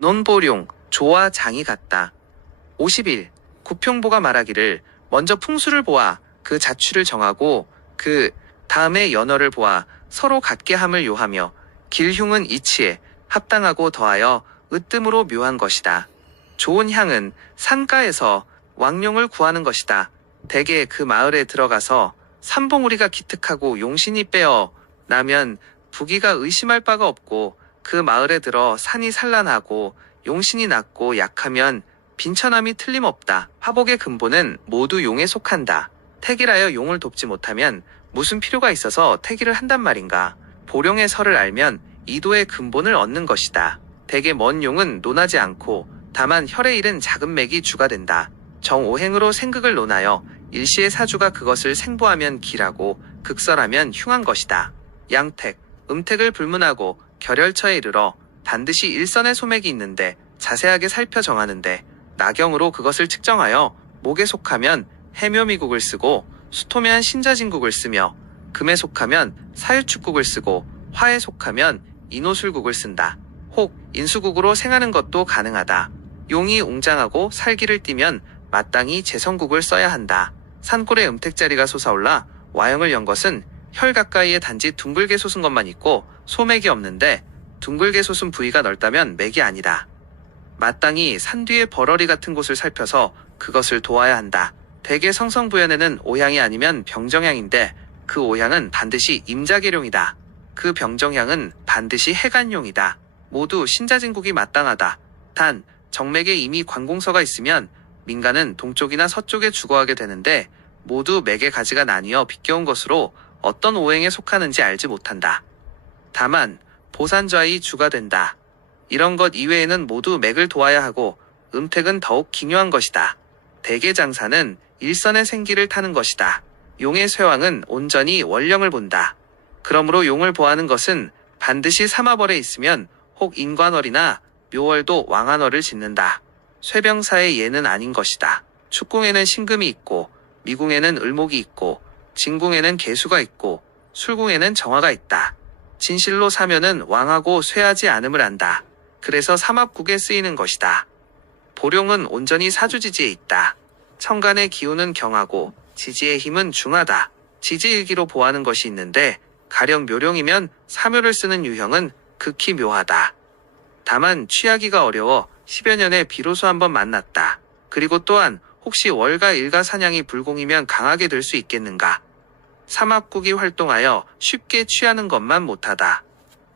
논보룡, 조와 장이 같다. 51. 구평보가 말하기를 먼저 풍수를 보아 그 자취를 정하고 그 다음에 연어를 보아 서로 같게 함을 요하며 길흉은 이치에 합당하고 더하여 으뜸으로 묘한 것이다. 좋은 향은 산가에서 왕룡을 구하는 것이다. 대개 그 마을에 들어가서 삼봉우리가 기특하고 용신이 빼어 나면 부귀가 의심할 바가 없고 그 마을에 들어 산이 산란하고 용신이 낮고 약하면 빈천함이 틀림없다. 화복의 근본은 모두 용에 속한다. 택일하여 용을 돕지 못하면 무슨 필요가 있어서 택일을 한단 말인가. 보룡의 설을 알면 이도의 근본을 얻는 것이다. 대개 먼 용은 논하지 않고 다만 혈의 일은 작은 맥이 주가 된다. 정오행으로 생극을 논하여 일시의 사주가 그것을 생보하면 기라고 극설하면 흉한 것이다. 양택, 음택을 불문하고 결혈처에 이르러 반드시 일선의 소맥이 있는데 자세하게 살펴 정하는데 나경으로 그것을 측정하여 목에 속하면 해묘미국을 쓰고 수토면 신자진국을 쓰며 금에 속하면 사유축국을 쓰고 화에 속하면 인호술국을 쓴다. 혹 인수국으로 생하는 것도 가능하다. 용이 웅장하고 살기를 띠면 마땅히 재성국을 써야 한다. 산골에 음택자리가 솟아올라 와영을 연 것은 혈 가까이에 단지 둥글게 솟은 것만 있고 소맥이 없는데 둥글게 솟은 부위가 넓다면 맥이 아니다. 마땅히 산 뒤에 버러리 같은 곳을 살펴서 그것을 도와야 한다. 대개 성성부연에는 오향이 아니면 병정향인데 그 오향은 반드시 임자계룡이다. 그 병정향은 반드시 해간용이다. 모두 신자진국이 마땅하다. 단 정맥에 이미 관공서가 있으면 민간은 동쪽이나 서쪽에 주거하게 되는데 모두 맥의 가지가 나뉘어 빗겨온 것으로 어떤 오행에 속하는지 알지 못한다. 다만 보산좌이 주가 된다. 이런 것 이외에는 모두 맥을 도와야 하고 음택은 더욱 기묘한 것이다. 대개 장사는 일선의 생기를 타는 것이다. 용의 쇠왕은 온전히 원령을 본다. 그러므로 용을 보하는 것은 반드시 삼화벌에 있으면 혹 인관월이나 묘월도 왕한월을 짓는다. 쇠병사의 예는 아닌 것이다. 축궁에는 신금이 있고 미궁에는 을목이 있고 진궁에는 개수가 있고 술궁에는 정화가 있다. 진실로 사면은 왕하고 쇠하지 않음을 안다. 그래서 삼합국에 쓰이는 것이다. 보룡은 온전히 사주지지에 있다. 천간의 기운은 경하고 지지의 힘은 중하다. 지지일기로 보하는 것이 있는데 가령 묘룡이면 사묘를 쓰는 유형은 극히 묘하다. 다만 취하기가 어려워 10여 년에 비로소 한번 만났다. 그리고 또한 혹시 월과 일가 사냥이 불공이면 강하게 될 수 있겠는가. 삼합국이 활동하여 쉽게 취하는 것만 못하다.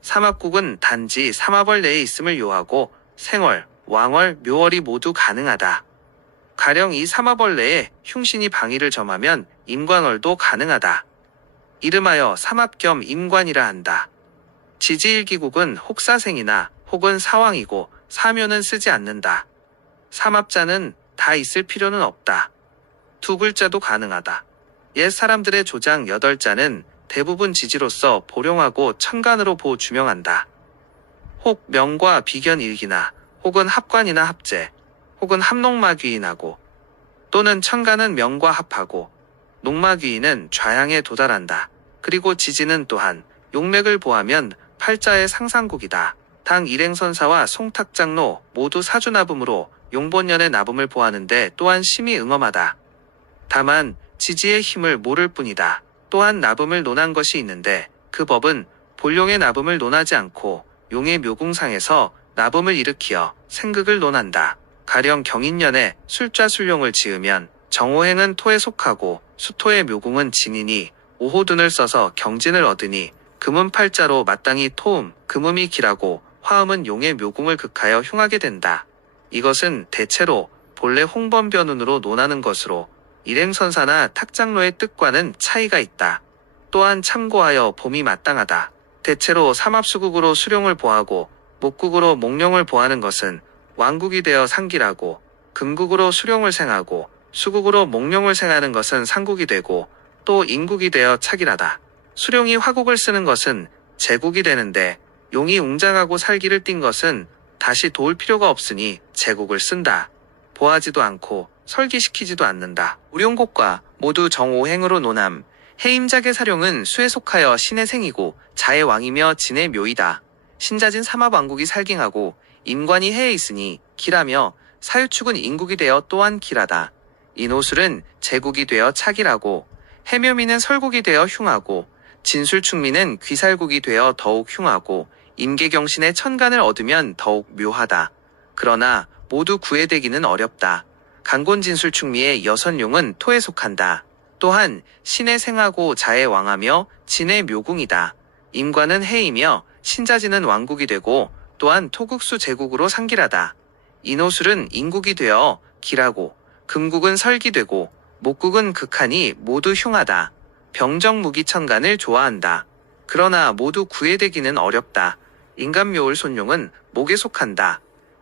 삼합국은 단지 삼합월 내에 있음을 요하고 생월, 왕월, 묘월이 모두 가능하다. 가령 이 삼합월 내에 흉신이 방위를 점하면 임관월도 가능하다. 이름하여 삼합 겸 임관이라 한다. 지지일기국은 혹사생이나 혹은 사왕이고 사묘는 쓰지 않는다. 삼합자는 다 있을 필요는 없다. 두 글자도 가능하다. 옛 사람들의 조장 8자는 대부분 지지로서 보룡하고 천간으로 보 주명한다. 혹 명과 비견일기나 혹은 합관이나 합재 혹은 합농마귀인하고 또는 천간은 명과 합하고 농마귀인은 좌양에 도달한다. 그리고 지지는 또한 용맥을 보하면 팔자의 상상국이다. 당 일행선사와 송탁장로 모두 사주나붐으로 용본년의 나붐을 보하는데 또한 심히 응엄하다. 다만 지지의 힘을 모를 뿐이다. 또한 나붐을 논한 것이 있는데 그 법은 본룡의 나붐을 논하지 않고 용의 묘궁상에서 나붐을 일으키어 생극을 논한다. 가령 경인년에 술좌술룡을 지으면 정오행은 토에 속하고 수토의 묘궁은 진이니 오호둔을 써서 경진을 얻으니 금은 팔자로 마땅히 토음, 금음이 기라고 화음은 용의 묘궁을 극하여 흉하게 된다. 이것은 대체로 본래 홍범변운으로 논하는 것으로 일행선사나 탁장로의 뜻과는 차이가 있다. 또한 참고하여 봄이 마땅하다. 대체로 삼합수국으로 수룡을 보하고 목국으로 목룡을 보하는 것은 왕국이 되어 상기라고 금국으로 수룡을 생하고 수국으로 목룡을 생하는 것은 상국이 되고 또 인국이 되어 차기라다. 수룡이 화국을 쓰는 것은 제국이 되는데 용이 웅장하고 살기를 띈 것은 다시 도울 필요가 없으니 제국을 쓴다. 보하지도 않고 설기시키지도 않는다. 우룡곡과 모두 정오행으로 논함. 해임작의 사룡은 수에 속하여 신의 생이고 자의 왕이며 진의 묘이다. 신자진 삼합왕국이 살깅하고 임관이 해에 있으니 기라며 사유축은 인국이 되어 또한 기라다. 인호술은 제국이 되어 차기라고 해묘미는 설국이 되어 흉하고 진술충미는 귀살국이 되어 더욱 흉하고 임계경신의 천간을 얻으면 더욱 묘하다. 그러나 모두 구애되기는 어렵다. 강곤진술충미의 여선용은 토에 속한다. 또한 신의 생하고 자의 왕하며 진의 묘궁이다. 임관은 해이며 신자진은 왕국이 되고 또한 토국수 제국으로 상길하다. 인호술은 인국이 되어 기라고 금국은 설기되고 목국은 극하니 모두 흉하다. 병정무기천간을 좋아한다. 그러나 모두 구애되기는 어렵다. 인간묘을 손용은 목에 속한다.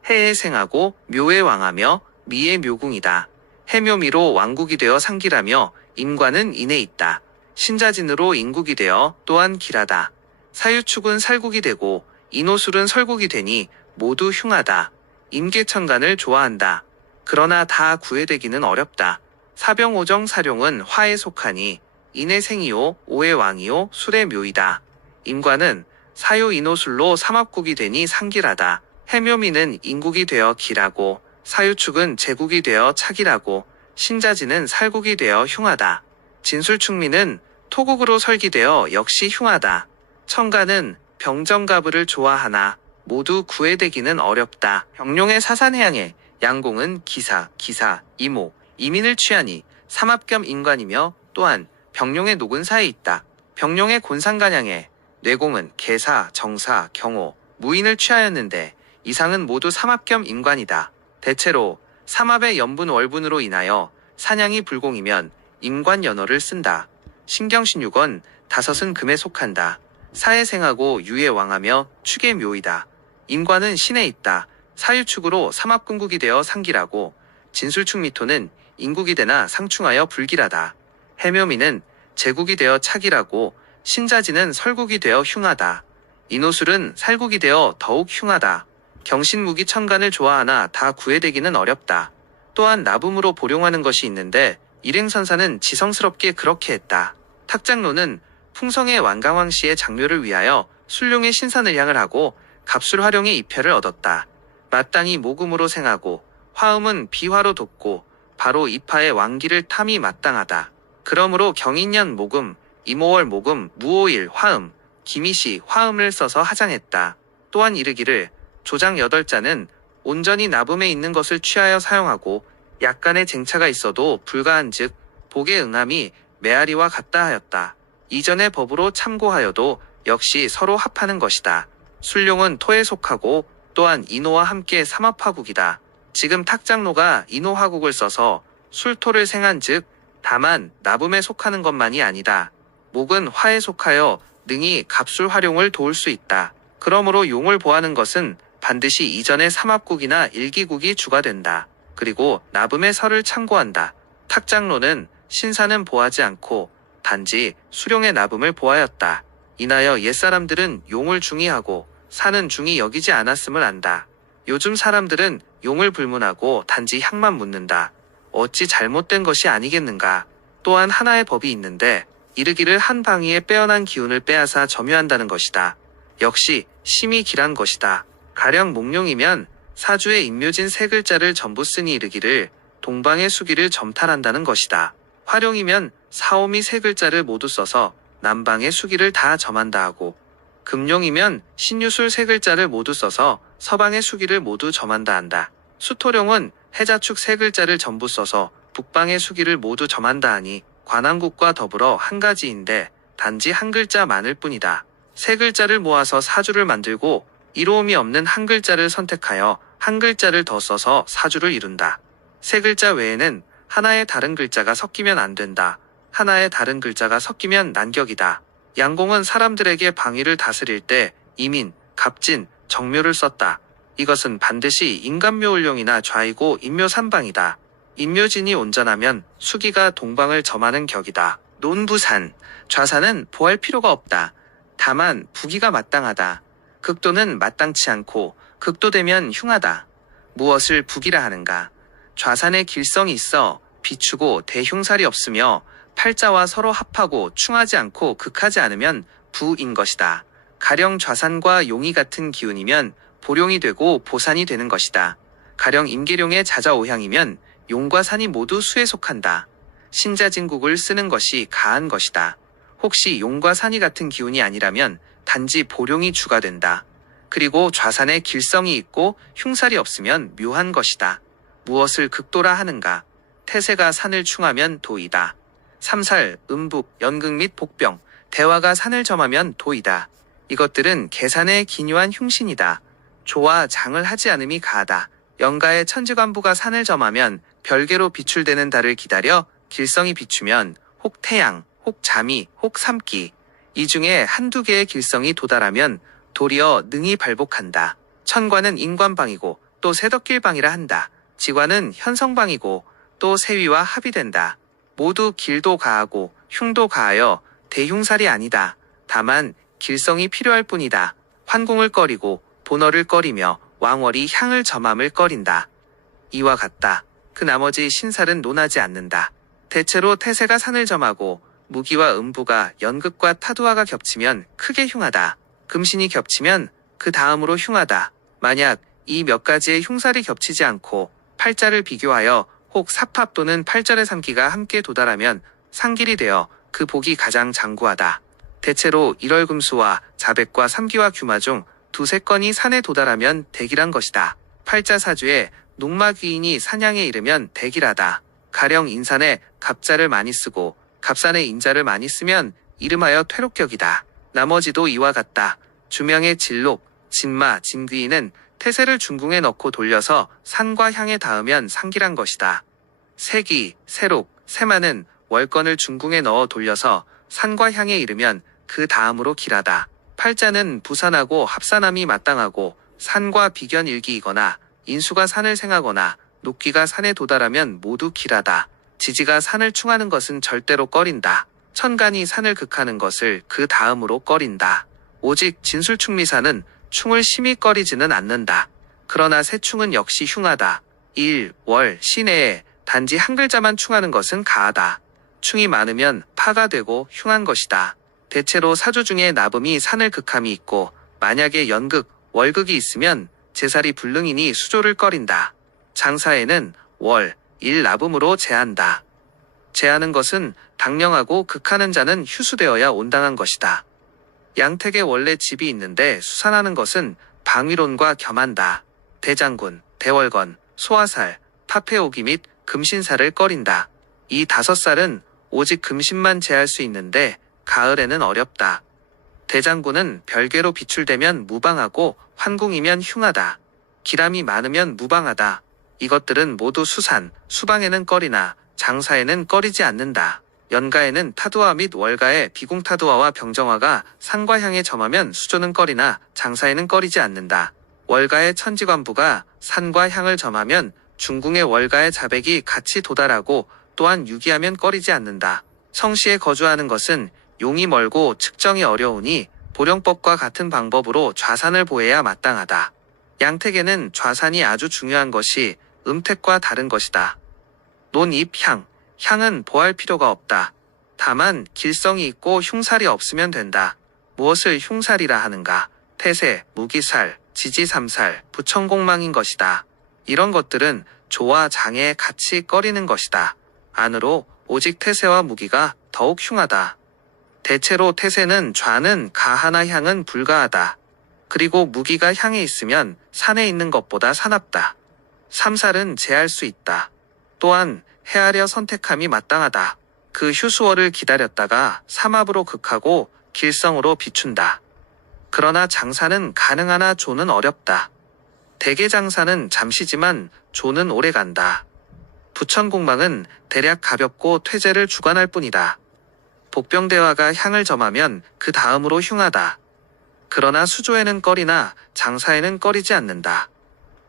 해에 생하고 묘에 왕하며 미의 묘궁이다. 해묘미로 왕국이 되어 상길하며 임관은 인에 있다. 신자진으로 인국이 되어 또한 길하다. 사유축은 살국이 되고 인호술은 설국이 되니 모두 흉하다. 임계천간을 좋아한다. 그러나 다 구애되기는 어렵다. 사병오정 사룡은 화에 속하니 인의 생이요 오의 왕이요 술의 묘이다. 임관은 사유 인호술로 삼합국이 되니 상길하다. 해묘미는 인국이 되어 길하고 사유축은 제국이 되어 차길하고 신자진은 살국이 되어 흉하다. 진술충미는 토국으로 설기되어 역시 흉하다. 천간은 병정가부를 좋아하나 모두 구애되기는 어렵다. 병룡의 사산해양에 양공은 기사, 이모, 이민을 취하니 삼합겸 인관이며 또한 병룡의 녹은사에 있다. 병룡의 곤상간양에 뇌공은 계사, 정사, 경호, 무인을 취하였는데 이상은 모두 삼합겸 인관이다. 대체로 삼합의 연분월분으로 인하여 사냥이 불공이면 임관연어를 쓴다. 신경신육원 다섯은 금에 속한다. 사에 생하고 유에 왕하며 축의 묘이다. 임관은 신에 있다. 사유축으로 삼합궁국이 되어 상길하고 진술축미토는 인국이 되나 상충하여 불길하다. 해묘미는 제국이 되어 차길하고 신자진은 설국이 되어 흉하다. 인호술은 살국이 되어 더욱 흉하다. 경신무기 천간을 좋아하나 다 구애되기는 어렵다. 또한 나붐으로 보룡하는 것이 있는데 일행선사는 지성스럽게 그렇게 했다. 탁장로는 풍성의 완강왕씨의 장묘를 위하여 술룡의 신산을 향을 하고 갑술화룡의 이표를 얻었다. 마땅히 모금으로 생하고 화음은 비화로 돋고 바로 이파의 왕기를 탐이 마땅하다. 그러므로 경인년 모금, 이모월 모금, 무오일 화음, 기미시 화음을 써서 하장했다. 또한 이르기를 조장 8자는 온전히 나붐에 있는 것을 취하여 사용하고 약간의 쟁차가 있어도 불가한즉 복의 응함이 메아리와 같다 하였다. 이전의 법으로 참고하여도 역시 서로 합하는 것이다. 술룡은 토에 속하고 또한 인호와 함께 삼합화국이다. 지금 탁장로가 인호화국을 써서 술토를 생한즉 다만 나붐에 속하는 것만이 아니다. 목은 화에 속하여 능히 갑술화룡을 도울 수 있다. 그러므로 용을 보하는 것은 반드시 이전의 삼합국이나 일기국이 주가 된다. 그리고 나붐의 설을 참고한다. 탁장로는 신사는 보하지 않고 단지 수룡의 나붐을 보하였다. 인하여 옛사람들은 용을 중히하고 사는 중히 여기지 않았음을 안다. 요즘 사람들은 용을 불문하고 단지 향만 묻는다. 어찌 잘못된 것이 아니겠는가. 또한 하나의 법이 있는데 이르기를 한 방위에 빼어난 기운을 빼앗아 점유한다는 것이다. 역시 심히 길한 것이다. 가령 목룡이면 사주의 임묘진 세 글자를 전부 쓰니 이르기를 동방의 수기를 점탈한다는 것이다. 화룡이면 사오미 세 글자를 모두 써서 남방의 수기를 다 점한다 하고 금룡이면 신유술 세 글자를 모두 써서 서방의 수기를 모두 점한다 한다. 수토룡은 해자축 세 글자를 전부 써서 북방의 수기를 모두 점한다 하니 관왕국과 더불어 한 가지인데 단지 한 글자 많을 뿐이다. 세 글자를 모아서 사주를 만들고 이로움이 없는 한 글자를 선택하여 한 글자를 더 써서 사주를 이룬다. 세 글자 외에는 하나의 다른 글자가 섞이면 안 된다. 하나의 다른 글자가 섞이면 난격이다. 양공은 사람들에게 방위를 다스릴 때 이민, 갑진, 정묘를 썼다. 이것은 반드시 인간묘을룡이나 좌이고 인묘삼방이다. 인묘진이 온전하면 수기가 동방을 점하는 격이다. 논부산, 좌산은 보할 필요가 없다. 다만 부기가 마땅하다. 극도는 마땅치 않고 극도되면 흉하다. 무엇을 부기라 하는가. 좌산에 길성이 있어 비추고 대흉살이 없으며 팔자와 서로 합하고 충하지 않고 극하지 않으면 부인 것이다. 가령 좌산과 용이 같은 기운이면 보룡이 되고 보산이 되는 것이다. 가령 임계룡의 자자오향이면 용과 산이 모두 수에 속한다. 신자진국을 쓰는 것이 가한 것이다. 혹시 용과 산이 같은 기운이 아니라면 단지 보룡이 주가 된다. 그리고 좌산에 길성이 있고 흉살이 없으면 묘한 것이다. 무엇을 극도라 하는가? 태세가 산을 충하면 도이다. 삼살, 음북, 연극 및 복병, 대화가 산을 점하면 도이다. 이것들은 계산의 기묘한 흉신이다. 조와 장을 하지 않음이 가하다. 영가의 천지관부가 산을 점하면 별개로 비출되는 달을 기다려 길성이 비추면 혹 태양, 혹 잠이, 혹 삼기, 이 중에 한두 개의 길성이 도달하면 도리어 능히 발복한다. 천관은 인관방이고 또 새덕길방이라 한다. 지관은 현성방이고 또 세위와 합의된다. 모두 길도 가하고 흉도 가하여 대흉살이 아니다. 다만 길성이 필요할 뿐이다. 환궁을 꺼리고 본월을 꺼리며 왕월이 향을 점함을 꺼린다. 이와 같다. 그 나머지 신살은 논하지 않는다. 대체로 태세가 산을 점하고 무기와 음부가 연극과 타두화가 겹치면 크게 흉하다. 금신이 겹치면 그 다음으로 흉하다. 만약 이 몇 가지의 흉살이 겹치지 않고 팔자를 비교하여 혹 사팝 또는 팔절의 삼기가 함께 도달하면 상길이 되어 그 복이 가장 장구하다. 대체로 일월금수와 자백과 삼기와 규마 중 두세 건이 산에 도달하면 대길한 것이다. 팔자 사주에 농마귀인이 산양에 이르면 대길하다. 가령 인산에 갑자를 많이 쓰고 갑산에 인자를 많이 쓰면 이름하여 퇴록격이다. 나머지도 이와 같다. 주명의 진록, 진마, 진귀인은 태세를 중궁에 넣고 돌려서 산과 향에 닿으면 상길한 것이다. 세기, 세록, 세마는 월건을 중궁에 넣어 돌려서 산과 향에 이르면 그 다음으로 길하다. 팔자는 부산하고 합산함이 마땅하고 산과 비견일기이거나 인수가 산을 생하거나 녹기가 산에 도달하면 모두 길하다. 지지가 산을 충하는 것은 절대로 꺼린다. 천간이 산을 극하는 것을 그 다음으로 꺼린다. 오직 진술충미사는 충을 심히 꺼리지는 않는다. 그러나 세충은 역시 흉하다. 일, 월, 시내에 단지 한 글자만 충하는 것은 가하다. 충이 많으면 파가 되고 흉한 것이다. 대체로 사주 중에 나금이 산을 극함이 있고 만약에 연극, 월극이 있으면 제살이 불능이니 수조를 꺼린다. 장사에는 월, 일 나금으로 제한다. 제하는 것은 당령하고 극하는 자는 휴수되어야 온당한 것이다. 양택에 원래 집이 있는데 수산하는 것은 방위론과 겸한다. 대장군, 대월건, 소화살, 파폐오기 및 금신살을 꺼린다. 이 5살은 오직 금신만 제할 수 있는데 가을에는 어렵다. 대장군은 별개로 비출되면 무방하고 환궁이면 흉하다. 기람이 많으면 무방하다. 이것들은 모두 수산, 수방에는 꺼리나 장사에는 꺼리지 않는다. 연가에는 타두화 및 월가의 비공타두화와 병정화가 산과 향에 점하면 수조는 꺼리나 장사에는 꺼리지 않는다. 월가의 천지관부가 산과 향을 점하면 중궁의 월가의 자백이 같이 도달하고 또한 유기하면 꺼리지 않는다. 성시에 거주하는 것은 용이 멀고 측정이 어려우니 보령법과 같은 방법으로 좌산을 보해야 마땅하다. 양택에는 좌산이 아주 중요한 것이 음택과 다른 것이다. 논입 향, 향은 보할 필요가 없다. 다만 길성이 있고 흉살이 없으면 된다. 무엇을 흉살이라 하는가? 태세, 무기살, 지지삼살, 부천공망인 것이다. 이런 것들은 조와 장에 같이 꺼리는 것이다. 안으로 오직 태세와 무기가 더욱 흉하다. 대체로 태세는 좌는 가하나 향은 불가하다. 그리고 무기가 향에 있으면 산에 있는 것보다 사납다. 삼살은 제할 수 있다. 또한 헤아려 선택함이 마땅하다. 그 휴수월을 기다렸다가 삼합으로 극하고 길성으로 비춘다. 그러나 장사는 가능하나 조는 어렵다. 대개 장사는 잠시지만 조는 오래간다. 부천공망은 대략 가볍고 퇴제를 주관할 뿐이다. 복병대화가 향을 점하면 그 다음으로 흉하다. 그러나 수조에는 꺼리나 장사에는 꺼리지 않는다.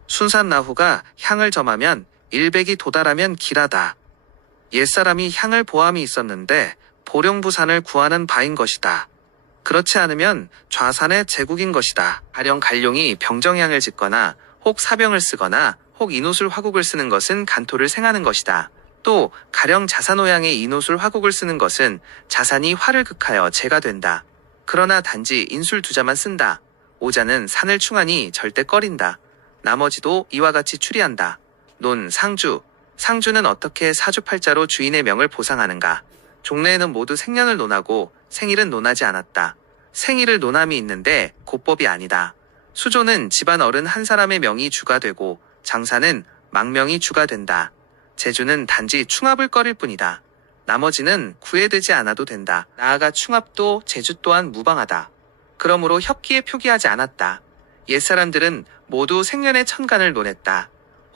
순산나후가 향을 점하면 일백이 도달하면 길하다. 옛사람이 향을 보함이 있었는데 보령부산을 구하는 바인 것이다. 그렇지 않으면 좌산의 제국인 것이다. 가령 갈룡이 병정향을 짓거나 혹 사병을 쓰거나 혹 인호술 화국을 쓰는 것은 간토를 생하는 것이다. 또 가령 자산오양의 인호술 화국을 쓰는 것은 자산이 화를 극하여 재가 된다. 그러나 단지 인술 두자만 쓴다. 오자는 산을 충하니 절대 꺼린다. 나머지도 이와 같이 추리한다. 논 상주. 상주는 어떻게 사주팔자로 주인의 명을 보상하는가? 종래에는 모두 생년을 논하고 생일은 논하지 않았다. 생일을 논함이 있는데 고법이 아니다. 수조는 집안 어른 한 사람의 명이 주가 되고 장사는 망명이 주가 된다. 제주는 단지 충합을 꺼릴 뿐이다. 나머지는 구애되지 않아도 된다. 나아가 충합도 제주 또한 무방하다. 그러므로 협기에 표기하지 않았다. 옛사람들은 모두 생년의 천간을 논했다.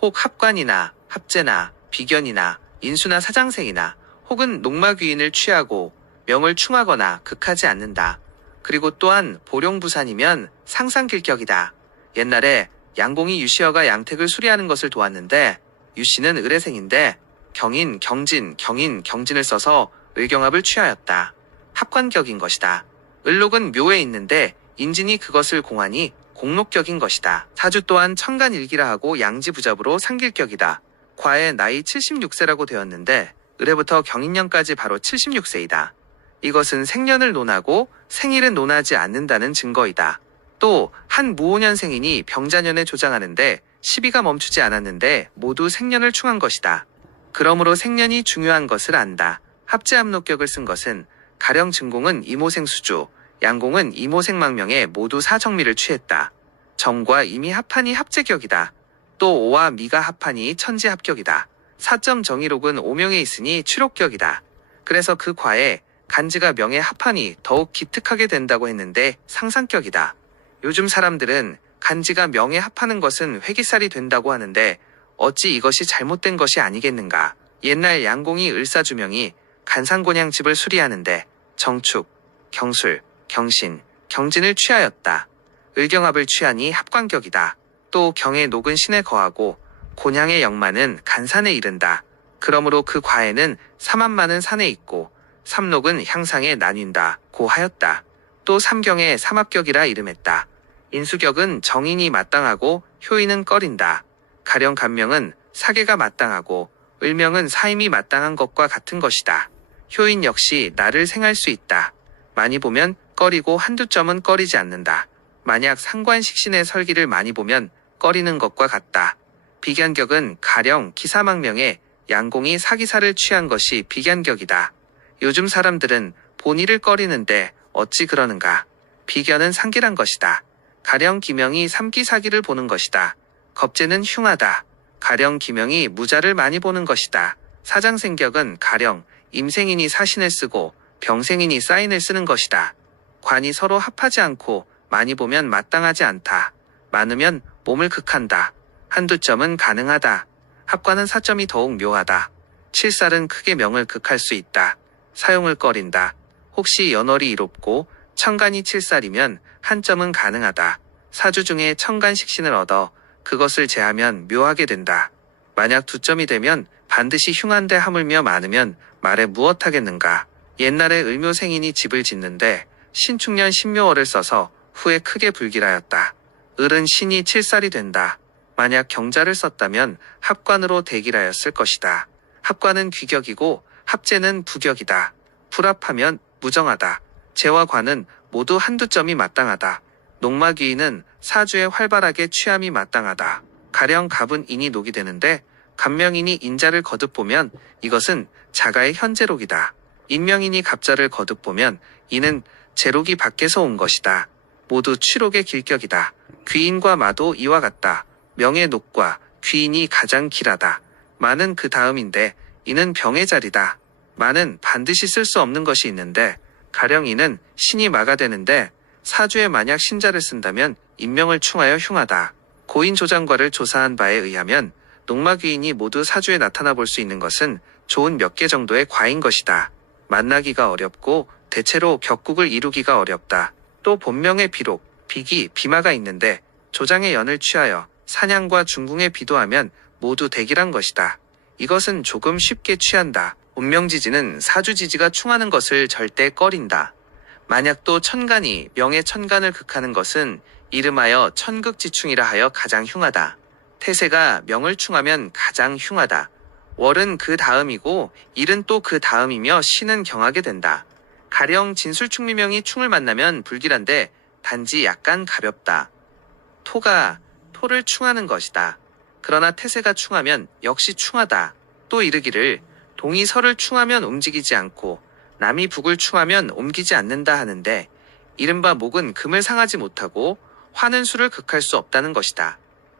혹 합관이나 합재나 비견이나 인수나 사장생이나 혹은 농마귀인을 취하고 명을 충하거나 극하지 않는다. 그리고 또한 보룡부산이면 상상길격이다. 옛날에 양공이 유시어가 양택을 수리하는 것을 도왔는데 유씨는 을의생인데 경인, 경진, 경인, 경진을 써서 을경합을 취하였다. 합관격인 것이다. 을록은 묘에 있는데 인진이 그것을 공하니 공록격인 것이다. 사주 또한 천간일기라 하고 양지부잡으로 상길격이다. 과에 나이 76세라고 되었는데 을해부터 경인년까지 바로 76세이다. 이것은 생년을 논하고 생일은 논하지 않는다는 증거이다. 또 한 무오년생이니 병자년에 조장하는데 시비가 멈추지 않았는데 모두 생년을 충한 것이다. 그러므로 생년이 중요한 것을 안다. 합재합록격을 쓴 것은 가령 증공은 이모생 수주, 양공은 이모생 망명에 모두 사정미를 취했다. 정과 임이 합하니 합재격이다. 또 오와 미가 합하니 천지합격이다. 사점 정의록은 오명에 있으니 취록격이다. 그래서 그 과에 간지가 명에 합하니 더욱 기특하게 된다고 했는데 상상격이다. 요즘 사람들은 간지가 명에 합하는 것은 회기살이 된다고 하는데 어찌 이것이 잘못된 것이 아니겠는가. 옛날 양공이 을사주명이 간상곤양집을 수리하는데 정축, 경술, 경신, 경진을 취하였다. 을경합을 취하니 합관격이다. 또 경의 녹은 신에 거하고 곤양의 영만은 간산에 이른다. 그러므로 그 과에는 삼합만은 산에 있고 삼록은 향상에 나뉜다 고 하였다. 또 삼경에 삼합격이라 이름했다. 인수격은 정인이 마땅하고 효인은 꺼린다. 가령 간명은 사계가 마땅하고 을명은 사임이 마땅한 것과 같은 것이다. 효인 역시 나를 생할 수 있다. 많이 보면 꺼리고 한두 점은 꺼리지 않는다. 만약 상관식신의 설기를 많이 보면 꺼리는 것과 같다. 비견격은 가령 기사망명에 양공이 사기사를 취한 것이 비견격이다. 요즘 사람들은 본의를 꺼리는데 어찌 그러는가. 비견은 상기란 것이다. 가령 기명이 삼기사기를 보는 것이다. 겁재는 흉하다. 가령 기명이 무자를 많이 보는 것이다. 사장생격은 가령 임생인이 사신을 쓰고 병생인이 사인을 쓰는 것이다. 관이 서로 합하지 않고 많이 보면 마땅하지 않다. 많으면 몸을 극한다. 한두 점은 가능하다. 합관은 사점이 더욱 묘하다. 칠살은 크게 명을 극할 수 있다. 사용을 꺼린다. 혹시 연월이 이롭고 천간이 칠살이면 한 점은 가능하다. 사주 중에 천간식신을 얻어 그것을 제하면 묘하게 된다. 만약 두 점이 되면 반드시 흉한데 하물며 많으면 말에 무엇하겠는가. 옛날에 을묘생인이 집을 짓는데 신축년 신묘월을 써서 후에 크게 불길하였다. 을은 신이 칠살이 된다. 만약 경자를 썼다면 합관으로 대길하였을 것이다. 합관은 귀격이고 합재는 부격이다. 불합하면 무정하다. 재와 관은 모두 한두 점이 마땅하다. 농마귀인은 사주에 활발하게 취함이 마땅하다. 가령 갑은 인이 녹이 되는데 갑명인이 인자를 거듭 보면 이것은 자가의 현재록이다. 인명인이 갑자를 거듭 보면 이는 제록이 밖에서 온 것이다. 모두 취록의 길격이다. 귀인과 마도 이와 같다. 명의 녹과 귀인이 가장 길하다. 마는 그 다음인데 이는 병의 자리다. 마는 반드시 쓸 수 없는 것이 있는데 가령 이는 신이 마가 되는데 사주에 만약 신자를 쓴다면 인명을 충하여 흉하다. 고인조장과를 조사한 바에 의하면 농마귀인이 모두 사주에 나타나 볼 수 있는 것은 좋은 몇 개 정도의 과인 것이다. 만나기가 어렵고 대체로 격국을 이루기가 어렵다. 또 본명에 비록 비기, 비마가 있는데 조장의 연을 취하여 사냥과 중궁에 비도하면 모두 대기란 것이다. 이것은 조금 쉽게 취한다. 운명지지는 사주지지가 충하는 것을 절대 꺼린다. 만약 또 천간이 명의 천간을 극하는 것은 이름하여 천극지충이라 하여 가장 흉하다. 태세가 명을 충하면 가장 흉하다. 월은 그 다음이고 일은 또 그 다음이며 신은 경하게 된다. 가령 진술충미명이 충을 만나면 불길한데 단지 약간 가볍다. 토를 충하는 것이다. 그러나 태세가 충하면 역시 충하다. 또 이르기를 동이 서를 충하면 움직이지 않고 남이 북을 충하면 옮기지 않는다 하는데, 이른바 목은 금을 상하지 못하고 화는 수를 극할 수 없다는 것이다.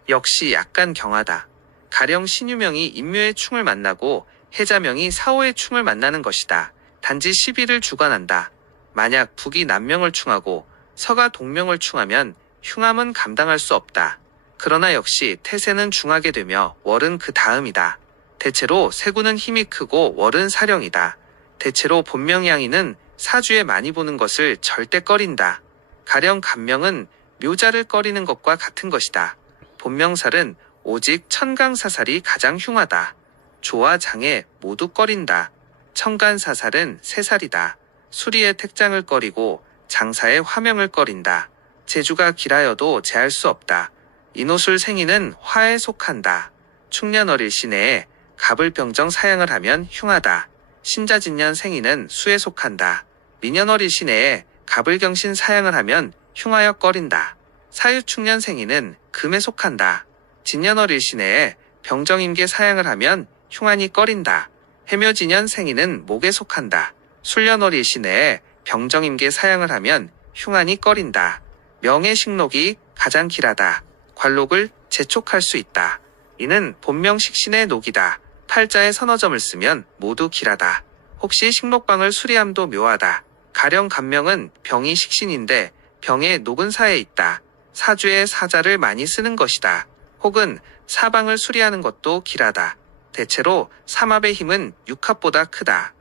역시 약간 경하다. 가령 신유명이 인묘의 충을 만나고 해자명이 사오의 충을 만나는 것이다. 단지 시비를 주관한다. 만약 북이 남명을 충하고 서가 동명을 충하면 흉함은 감당할 수 없다. 그러나 역시 태세는 중하게 되며 월은 그 다음이다. 대체로 세구는 힘이 크고 월은 사령이다. 대체로 본명양이는 사주에 많이 보는 것을 절대 꺼린다. 가령 간명은 묘자를 꺼리는 것과 같은 것이다. 본명살은 오직 천강사살이 가장 흉하다. 조와 장에 모두 꺼린다. 천간사살은 세살이다. 수리의 택장을 꺼리고 장사의 화명을 꺼린다. 재주가 길하여도 제할 수 없다. 인호술 생이는 화에 속한다. 충년어릴 시내에 갑을병정 사양을 하면 흉하다. 신자진년 생이는 수에 속한다. 미년어릴 시내에 갑을경신 사양을 하면 흉하여 꺼린다. 사유충년 생이는 금에 속한다. 진년어릴 시내에 병정임계 사양을 하면 흉하니 꺼린다. 해묘진년 생이는 목에 속한다. 술년어릴 시내에 병정임계 사양을 하면 흉하니 꺼린다. 명의식록이 가장 길하다. 관록을 재촉할 수 있다. 이는 본명식신의 녹이다. 팔자에 서너 점을 쓰면 모두 길하다. 혹시 식록방을 수리함도 묘하다. 가령 간명은 병이 식신인데 병의 녹은 사에 있다. 사주에 사자를 많이 쓰는 것이다. 혹은 사방을 수리하는 것도 길하다. 대체로 삼합의 힘은 육합보다 크다.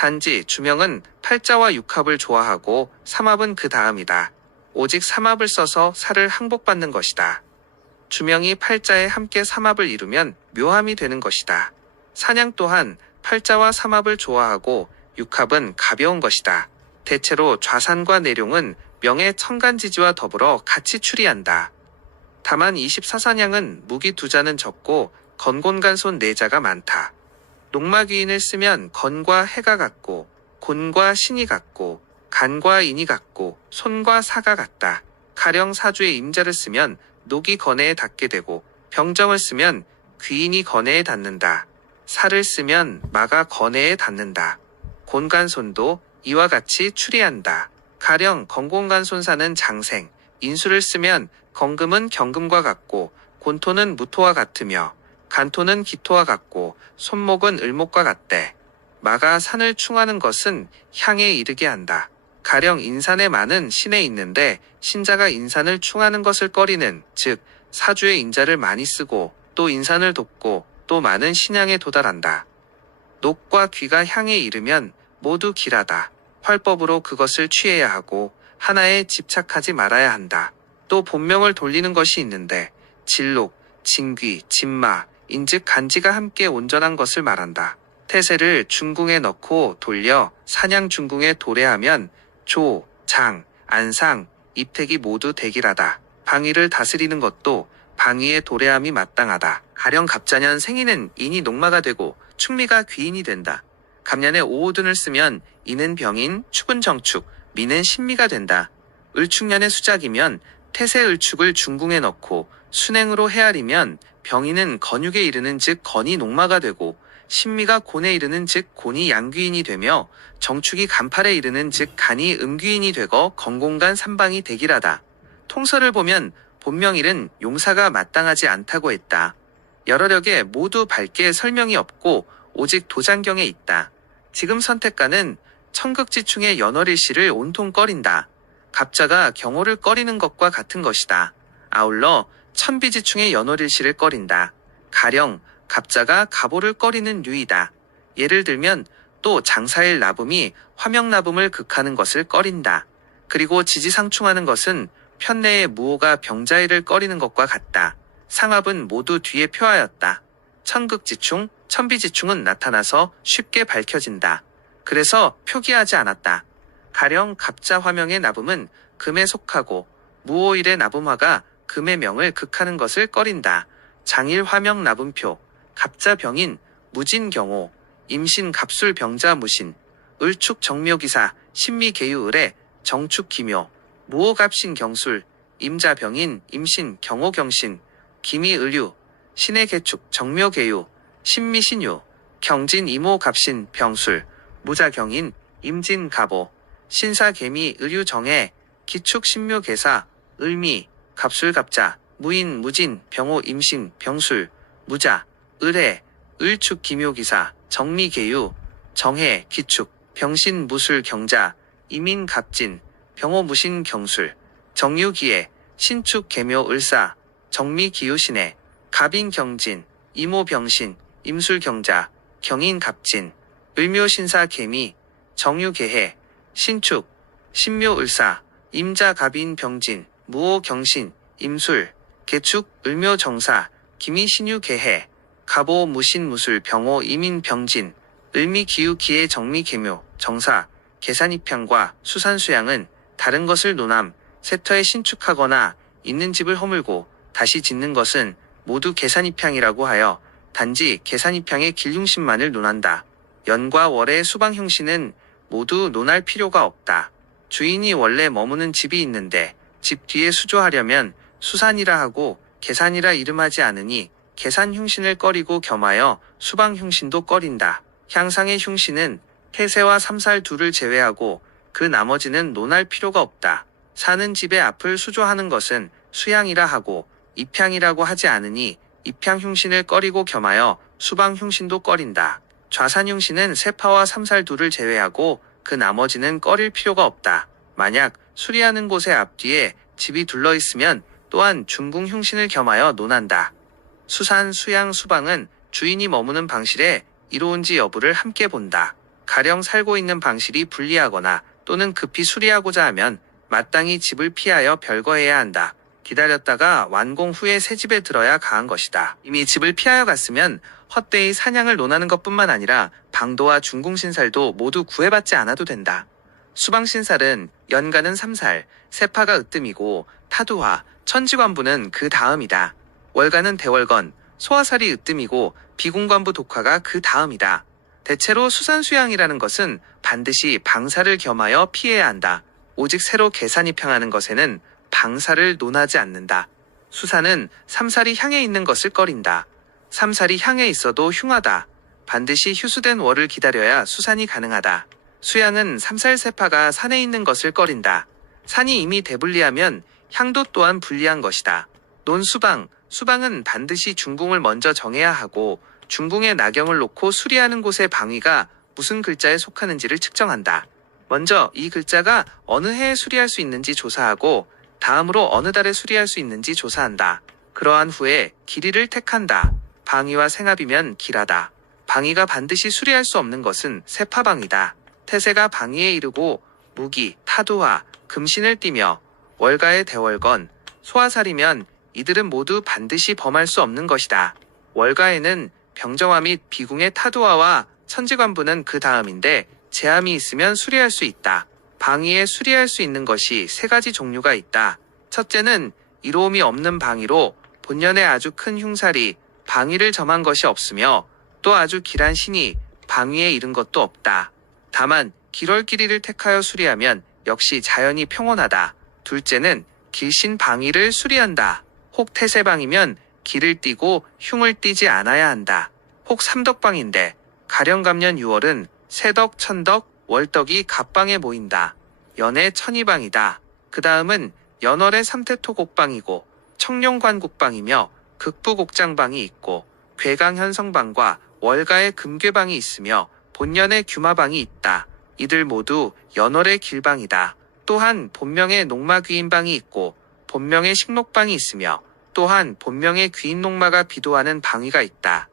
단지 주명은 팔자와 육합을 좋아하고 삼합은 그 다음이다. 오직 삼합을 써서 살을 항복받는 것이다. 주명이 팔자에 함께 삼합을 이루면 묘함이 되는 것이다. 사냥 또한 팔자와 삼합을 좋아하고 육합은 가벼운 것이다. 대체로 좌산과 내룡은 명의 천간지지와 더불어 같이 추리한다. 다만 24사냥은 무기 두자는 적고 건곤간손 네자가 많다. 녹마귀인을 쓰면 건과 해가 같고 곤과 신이 같고 간과 인이 같고 손과 사가 같다. 가령 사주에 임자를 쓰면 녹이 건해에 닿게 되고 병정을 쓰면 귀인이 건해에 닿는다. 살을 쓰면 마가 건해에 닿는다. 곤간손도 이와 같이 추리한다. 가령 건곤간손사는 장생, 인수를 쓰면 건금은 경금과 같고 곤토는 무토와 같으며 간토는 기토와 같고 손목은 을목과 같대. 마가 산을 충하는 것은 향에 이르게 한다. 가령 인산에 많은 신에 있는데 신자가 인산을 충하는 것을 꺼리는, 즉 사주에 인자를 많이 쓰고 또 인산을 돕고 또 많은 신향에 도달한다. 녹과 귀가 향에 이르면 모두 길하다. 활법으로 그것을 취해야 하고 하나에 집착하지 말아야 한다. 또 본명을 돌리는 것이 있는데 진록, 진귀, 진마, 인즉 간지가 함께 온전한 것을 말한다. 태세를 중궁에 넣고 돌려 사냥 중궁에 도래하면 조, 장, 안상, 입택이 모두 대길하다. 방위를 다스리는 것도 방위의 도래함이 마땅하다. 가령 갑자년 생이는 인이 녹마가 되고 축미가 귀인이 된다. 갑년에 오호둔을 쓰면 인은 병인, 축은 정축, 미는 신미가 된다. 을축년에 수작이면 태세 을축을 중궁에 넣고 순행으로 헤아리면 병인은 건육에 이르는 즉 건이 녹마가 되고 신미가 곤에 이르는 즉 곤이 양귀인이 되며 정축이 간팔에 이르는 즉 간이 음귀인이 되고 건공간 삼방이 대길하다. 통설을 보면 본명일은 용사가 마땅하지 않다고 했다. 여러 력에 모두 밝게 설명이 없고 오직 도장경에 있다. 지금 선택가는 천극지충의 연월일시를 온통 꺼린다. 갑자가 경호를 꺼리는 것과 같은 것이다. 아울러 천비지충의 연월일시를 꺼린다. 가령 갑자가 갑오를 꺼리는 류이다. 예를 들면 또 장사일 나붐이 화명나붐을 극하는 것을 꺼린다. 그리고 지지상충하는 것은 편내의 무호가 병자일을 꺼리는 것과 같다. 상합은 모두 뒤에 표하였다. 천극지충, 천비지충은 나타나서 쉽게 밝혀진다. 그래서 표기하지 않았다. 가령 갑자 화명의 나붐은 금에 속하고 무호일의 나붐화가 금의 명을 극하는 것을 꺼린다. 장일 화명 나붐표, 갑자 병인, 무진경호, 임신 갑술 병자 무신, 을축 정묘기사, 신미계유을의 정축 기묘, 무호갑신 경술, 임자병인, 임신, 경호경신, 기미의류, 신의 개축, 정묘개유, 신미신유, 경진, 이모갑신, 병술, 무자경인, 임진가보, 신사개미, 의류정해, 기축, 신묘개사, 을미, 갑술갑자, 무인, 무진, 병호, 임신, 병술, 무자, 을해, 을축, 기묘기사, 정미개유, 정해, 기축, 병신, 무술, 경자, 이민, 갑진, 병호, 무신, 경술, 정유기해, 신축, 개묘, 을사, 정미, 기요신해, 갑인, 경진, 이모, 병신, 임술, 경자, 경인, 갑진, 을묘, 신사, 개미, 정유, 개해, 신축, 신묘, 을사, 임자, 갑인, 병진, 무호, 경신, 임술, 개축, 을묘, 정사, 기미, 신유, 개해, 갑오, 무신, 무술, 병호, 이민, 병진, 을미, 기유, 기해, 정미, 개묘, 정사, 계산입향과 수산수양은 다른 것을 논함, 세터에 신축하거나 있는 집을 허물고 다시 짓는 것은 모두 계산입향이라고 하여 단지 계산입향의 길흉신만을 논한다. 연과 월의 수방흉신은 모두 논할 필요가 없다. 주인이 원래 머무는 집이 있는데 집 뒤에 수조하려면 수산이라 하고 계산이라 이름하지 않으니 계산흉신을 꺼리고 겸하여 수방흉신도 꺼린다. 향상의 흉신은 태세와 삼살 둘을 제외하고 그 나머지는 논할 필요가 없다. 사는 집의 앞을 수조하는 것은 수양이라 하고 입향이라고 하지 않으니 입향흉신을 꺼리고 겸하여 수방흉신도 꺼린다. 좌산흉신은 세파와 삼살 둘을 제외하고 그 나머지는 꺼릴 필요가 없다. 만약 수리하는 곳의 앞뒤에 집이 둘러있으면 또한 중궁흉신을 겸하여 논한다. 수산, 수양, 수방은 주인이 머무는 방실에 이로운지 여부를 함께 본다. 가령 살고 있는 방실이 불리하거나 또는 급히 수리하고자 하면 마땅히 집을 피하여 별거해야 한다. 기다렸다가 완공 후에 새 집에 들어야 가한 것이다. 이미 집을 피하여 갔으면 헛되이 사냥을 논하는 것뿐만 아니라 방도와 중궁신살도 모두 구애받지 않아도 된다. 수방신살은 연가는 삼살, 세파가 으뜸이고 타두화, 천지관부는 그 다음이다. 월가는 대월건, 소화살이 으뜸이고 비궁관부 독화가 그 다음이다. 대체로 수산수양이라는 것은 반드시 방사를 겸하여 피해야 한다. 오직 새로 계산입향하는 것에는 방사를 논하지 않는다. 수산은 삼살이 향해 있는 것을 꺼린다. 삼살이 향해 있어도 흉하다. 반드시 휴수된 월을 기다려야 수산이 가능하다. 수양은 삼살세파가 산에 있는 것을 꺼린다. 산이 이미 대불리하면 향도 또한 불리한 것이다. 논수방, 수방은 반드시 중궁을 먼저 정해야 하고 중궁에 나경을 놓고 수리하는 곳의 방위가 무슨 글자에 속하는지를 측정한다. 먼저 이 글자가 어느 해에 수리할 수 있는지 조사하고 다음으로 어느 달에 수리할 수 있는지 조사한다. 그러한 후에 길이를 택한다. 방위와 생합이면 길하다. 방위가 반드시 수리할 수 없는 것은 세파방이다. 태세가 방위에 이르고 무기, 타도화, 금신을 띠며 월가의 대월건, 소화살이면 이들은 모두 반드시 범할 수 없는 것이다. 월가에는 병정화 및 비궁의 타도화와 천지관부는 그 다음인데 제함이 있으면 수리할 수 있다. 방위에 수리할 수 있는 것이 세 가지 종류가 있다. 첫째는 이로움이 없는 방위로 본년에 아주 큰 흉살이 방위를 점한 것이 없으며 또 아주 길한 신이 방위에 이른 것도 없다. 다만 길월 길이를 택하여 수리하면 역시 자연이 평온하다. 둘째는 길신 방위를 수리한다. 혹 태세방이면 길을 띠고 흉을 띠지 않아야 한다. 혹 삼덕방인데 가령갑년 6월은 세덕, 천덕, 월덕이 갑방에 모인다. 연의 천이방이다. 그 다음은 연월의 삼태토곡방이고 청룡관국방이며 극부곡장방이 있고 괴강현성방과 월가의 금괴방이 있으며 본년의 규마방이 있다. 이들 모두 연월의 길방이다. 또한 본명의 녹마귀인방이 있고 본명의 식록방이 있으며 또한 본명의 귀인녹마가 비도하는 방위가 있다.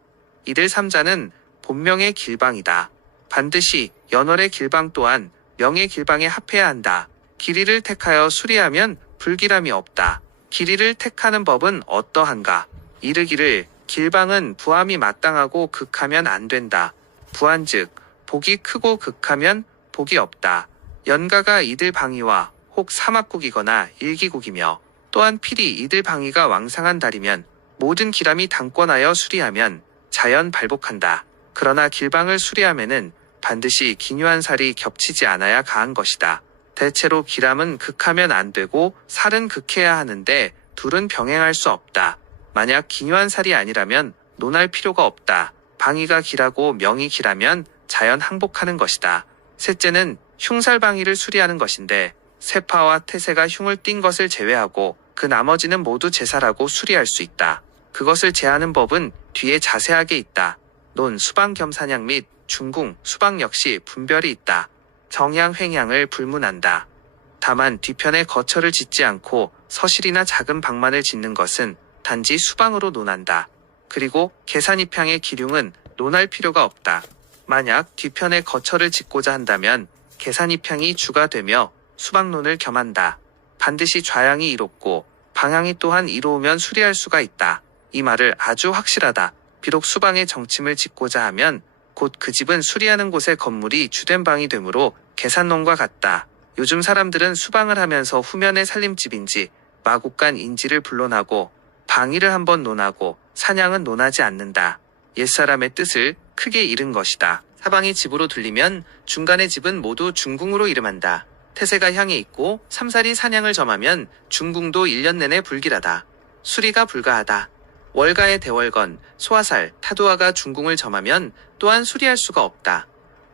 이들 삼자는 본명의 길방이다. 반드시 연월의 길방 또한 명의 길방에 합해야 한다. 길이를 택하여 수리하면 불길함이 없다. 길이를 택하는 법은 어떠한가? 이르기를 길방은 부함이 마땅하고 극하면 안 된다. 부한즉 복이 크고 극하면 복이 없다. 연가가 이들 방위와 혹 사막국이거나 일기국이며 또한 필히 이들 방위가 왕상한 달이면 모든 길함이 당권하여 수리하면 자연 발복한다. 그러나 길방을 수리하면은 반드시 기묘한 살이 겹치지 않아야 가한 것이다. 대체로 기람은 극하면 안 되고 살은 극해야 하는데 둘은 병행할 수 없다. 만약 기묘한 살이 아니라면 논할 필요가 없다. 방위가 기라고 명이 기라면 자연 항복하는 것이다. 셋째는 흉살방위를 수리하는 것인데 세파와 태세가 흉을 띈 것을 제외하고 그 나머지는 모두 제살하고 수리할 수 있다. 그것을 제하는 법은 뒤에 자세하게 있다. 논, 수방 겸 사냥 및 중궁, 수방 역시 분별이 있다. 정양, 횡양을 불문한다. 다만 뒤편에 거처를 짓지 않고 서실이나 작은 방만을 짓는 것은 단지 수방으로 논한다. 그리고 계산입향의 기륭은 논할 필요가 없다. 만약 뒤편에 거처를 짓고자 한다면 계산입향이 주가 되며 수방론을 겸한다. 반드시 좌양이 이롭고 방향이 또한 이로우면 수리할 수가 있다. 이 말을 아주 확실하다. 비록 수방에 정침을 짓고자 하면 곧 그 집은 수리하는 곳에 건물이 주된 방이 되므로 계산론과 같다. 요즘 사람들은 수방을 하면서 후면에 살림집인지 마곡간 인지를 불론하고 방위를 한번 논하고 사냥은 논하지 않는다. 옛사람의 뜻을 크게 잃은 것이다. 사방이 집으로 들리면 중간의 집은 모두 중궁으로 이름한다. 태세가 향해 있고 삼살이 사냥을 점하면 중궁도 1년 내내 불길하다. 수리가 불가하다. 월가의 대월건, 소화살, 타두아가 중궁을 점하면 또한 수리할 수가 없다.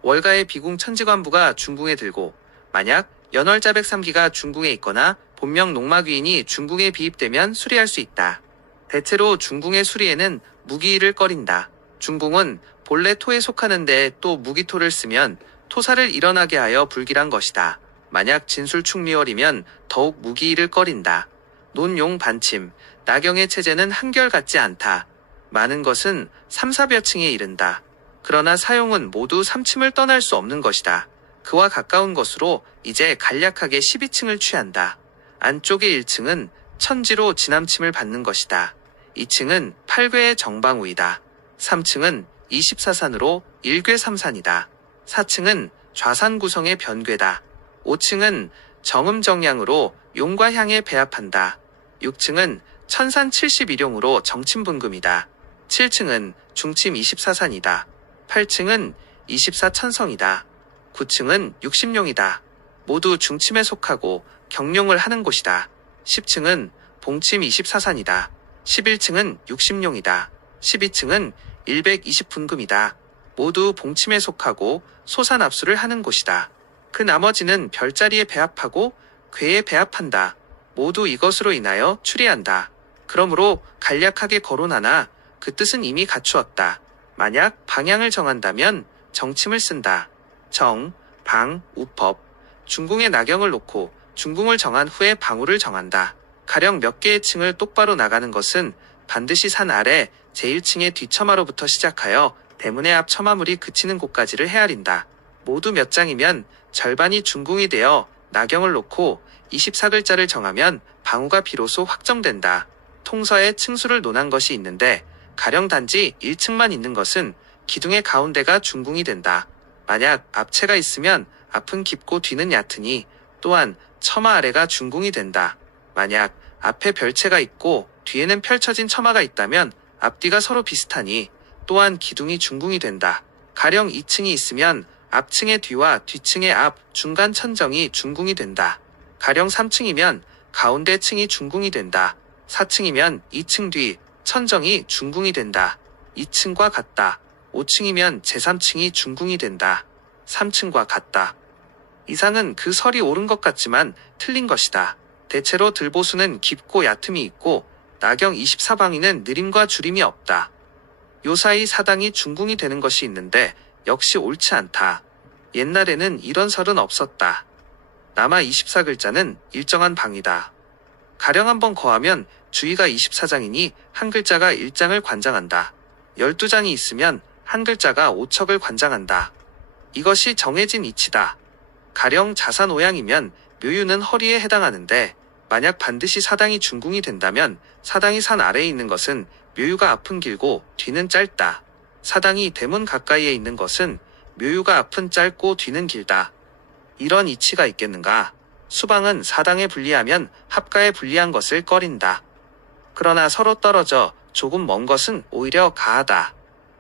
월가의 비궁 천지관부가 중궁에 들고 만약 연월자백 3기가 중궁에 있거나 본명 농마귀인이 중궁에 비입되면 수리할 수 있다. 대체로 중궁의 수리에는 무기일을 꺼린다. 중궁은 본래 토에 속하는데 또 무기토를 쓰면 토사를 일어나게 하여 불길한 것이다. 만약 진술충미월이면 더욱 무기일을 꺼린다. 논용 반침, 나경의 체제는 한결같지 않다. 많은 것은 3, 4여 층에 이른다. 그러나 사용은 모두 3층을 떠날 수 없는 것이다. 그와 가까운 것으로 이제 간략하게 12층을 취한다. 안쪽의 1층은 천지로 지남침을 받는 것이다. 2층은 8괴의 정방우이다. 3층은 24산으로 1괴 3산이다. 4층은 좌산 구성의 변괴다. 5층은 정음정양으로 용과 향에 배합한다. 6층은 천산 71용으로 정침분금이다. 7층은 중침 24산이다. 8층은 24천성이다. 9층은 60용이다. 모두 중침에 속하고 경룡을 하는 곳이다. 10층은 봉침 24산이다. 11층은 60용이다. 12층은 120분금이다. 모두 봉침에 속하고 소산압수를 하는 곳이다. 그 나머지는 별자리에 배합하고 괴에 배합한다. 모두 이것으로 인하여 추리한다. 그러므로 간략하게 거론하나 그 뜻은 이미 갖추었다. 만약 방향을 정한다면 정침을 쓴다. 정, 방, 우법. 중궁에 나경을 놓고 중궁을 정한 후에 방우를 정한다. 가령 몇 개의 층을 똑바로 나가는 것은 반드시 산 아래 제1층의 뒷처마로부터 시작하여 대문의 앞 처마물이 그치는 곳까지를 헤아린다. 모두 몇 장이면 절반이 중궁이 되어 나경을 놓고 24글자를 정하면 방우가 비로소 확정된다. 통서에 층수를 논한 것이 있는데 가령 단지 1층만 있는 것은 기둥의 가운데가 중궁이 된다. 만약 앞체가 있으면 앞은 깊고 뒤는 얕으니 또한 처마 아래가 중궁이 된다. 만약 앞에 별체가 있고 뒤에는 펼쳐진 처마가 있다면 앞뒤가 서로 비슷하니 또한 기둥이 중궁이 된다. 가령 2층이 있으면 앞층의 뒤와 뒤층의 앞, 중간 천정이 중궁이 된다. 가령 3층이면 가운데 층이 중궁이 된다. 4층이면 2층 뒤, 천정이 중궁이 된다. 2층과 같다. 5층이면 제3층이 중궁이 된다. 3층과 같다. 이상은 그 설이 옳은 것 같지만 틀린 것이다. 대체로 들보수는 깊고 얕음이 있고 나경 24방위는 느림과 주림이 없다. 요사이 사당이 중궁이 되는 것이 있는데 역시 옳지 않다. 옛날에는 이런 설은 없었다. 남아 24글자는 일정한 방이다. 가령 한번 거하면 주의가 24장이니 한 글자가 1장을 관장한다. 12장이 있으면 한 글자가 5척을 관장한다. 이것이 정해진 이치다. 가령 자산 5양이면 묘유는 허리에 해당하는데 만약 반드시 사당이 중궁이 된다면 사당이 산 아래에 있는 것은 묘유가 앞은 길고 뒤는 짧다. 사당이 대문 가까이에 있는 것은 묘유가 앞은 짧고 뒤는 길다. 이런 이치가 있겠는가? 수방은 사당에 불리하면 합가에 불리한 것을 꺼린다. 그러나 서로 떨어져 조금 먼 것은 오히려 가하다.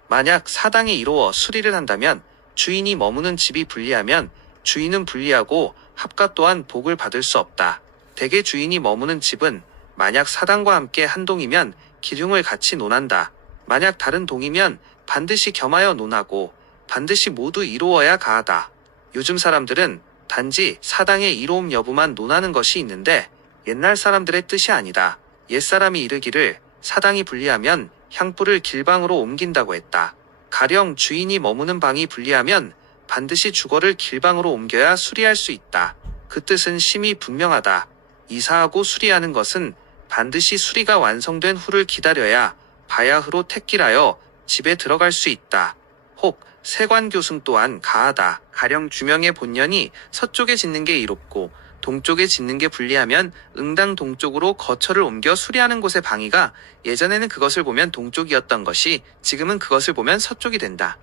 만약 사당이 이루어 수리를 한다면 주인이 머무는 집이 불리하면 주인은 불리하고 합가 또한 복을 받을 수 없다. 대개 주인이 머무는 집은 만약 사당과 함께 한 동이면 기륭을 같이 논한다. 만약 다른 동이면 반드시 겸하여 논하고 반드시 모두 이루어야 가하다. 요즘 사람들은 단지 사당의 이로움 여부만 논하는 것이 있는데 옛날 사람들의 뜻이 아니다. 옛사람이 이르기를 사당이 불리하면 향불을 길방으로 옮긴다고 했다. 가령 주인이 머무는 방이 불리하면 반드시 주거를 길방으로 옮겨야 수리할 수 있다. 그 뜻은 심히 분명하다. 이사하고 수리하는 것은 반드시 수리가 완성된 후를 기다려야 바야흐로 택길하여 집에 들어갈 수 있다. 혹 세관교승 또한 가하다. 가령 주명의 본년이 서쪽에 짓는 게 이롭고 동쪽에 짓는 게 불리하면 응당 동쪽으로 거처를 옮겨 수리하는 곳의 방위가 예전에는 그것을 보면 동쪽이었던 것이 지금은 그것을 보면 서쪽이 된다.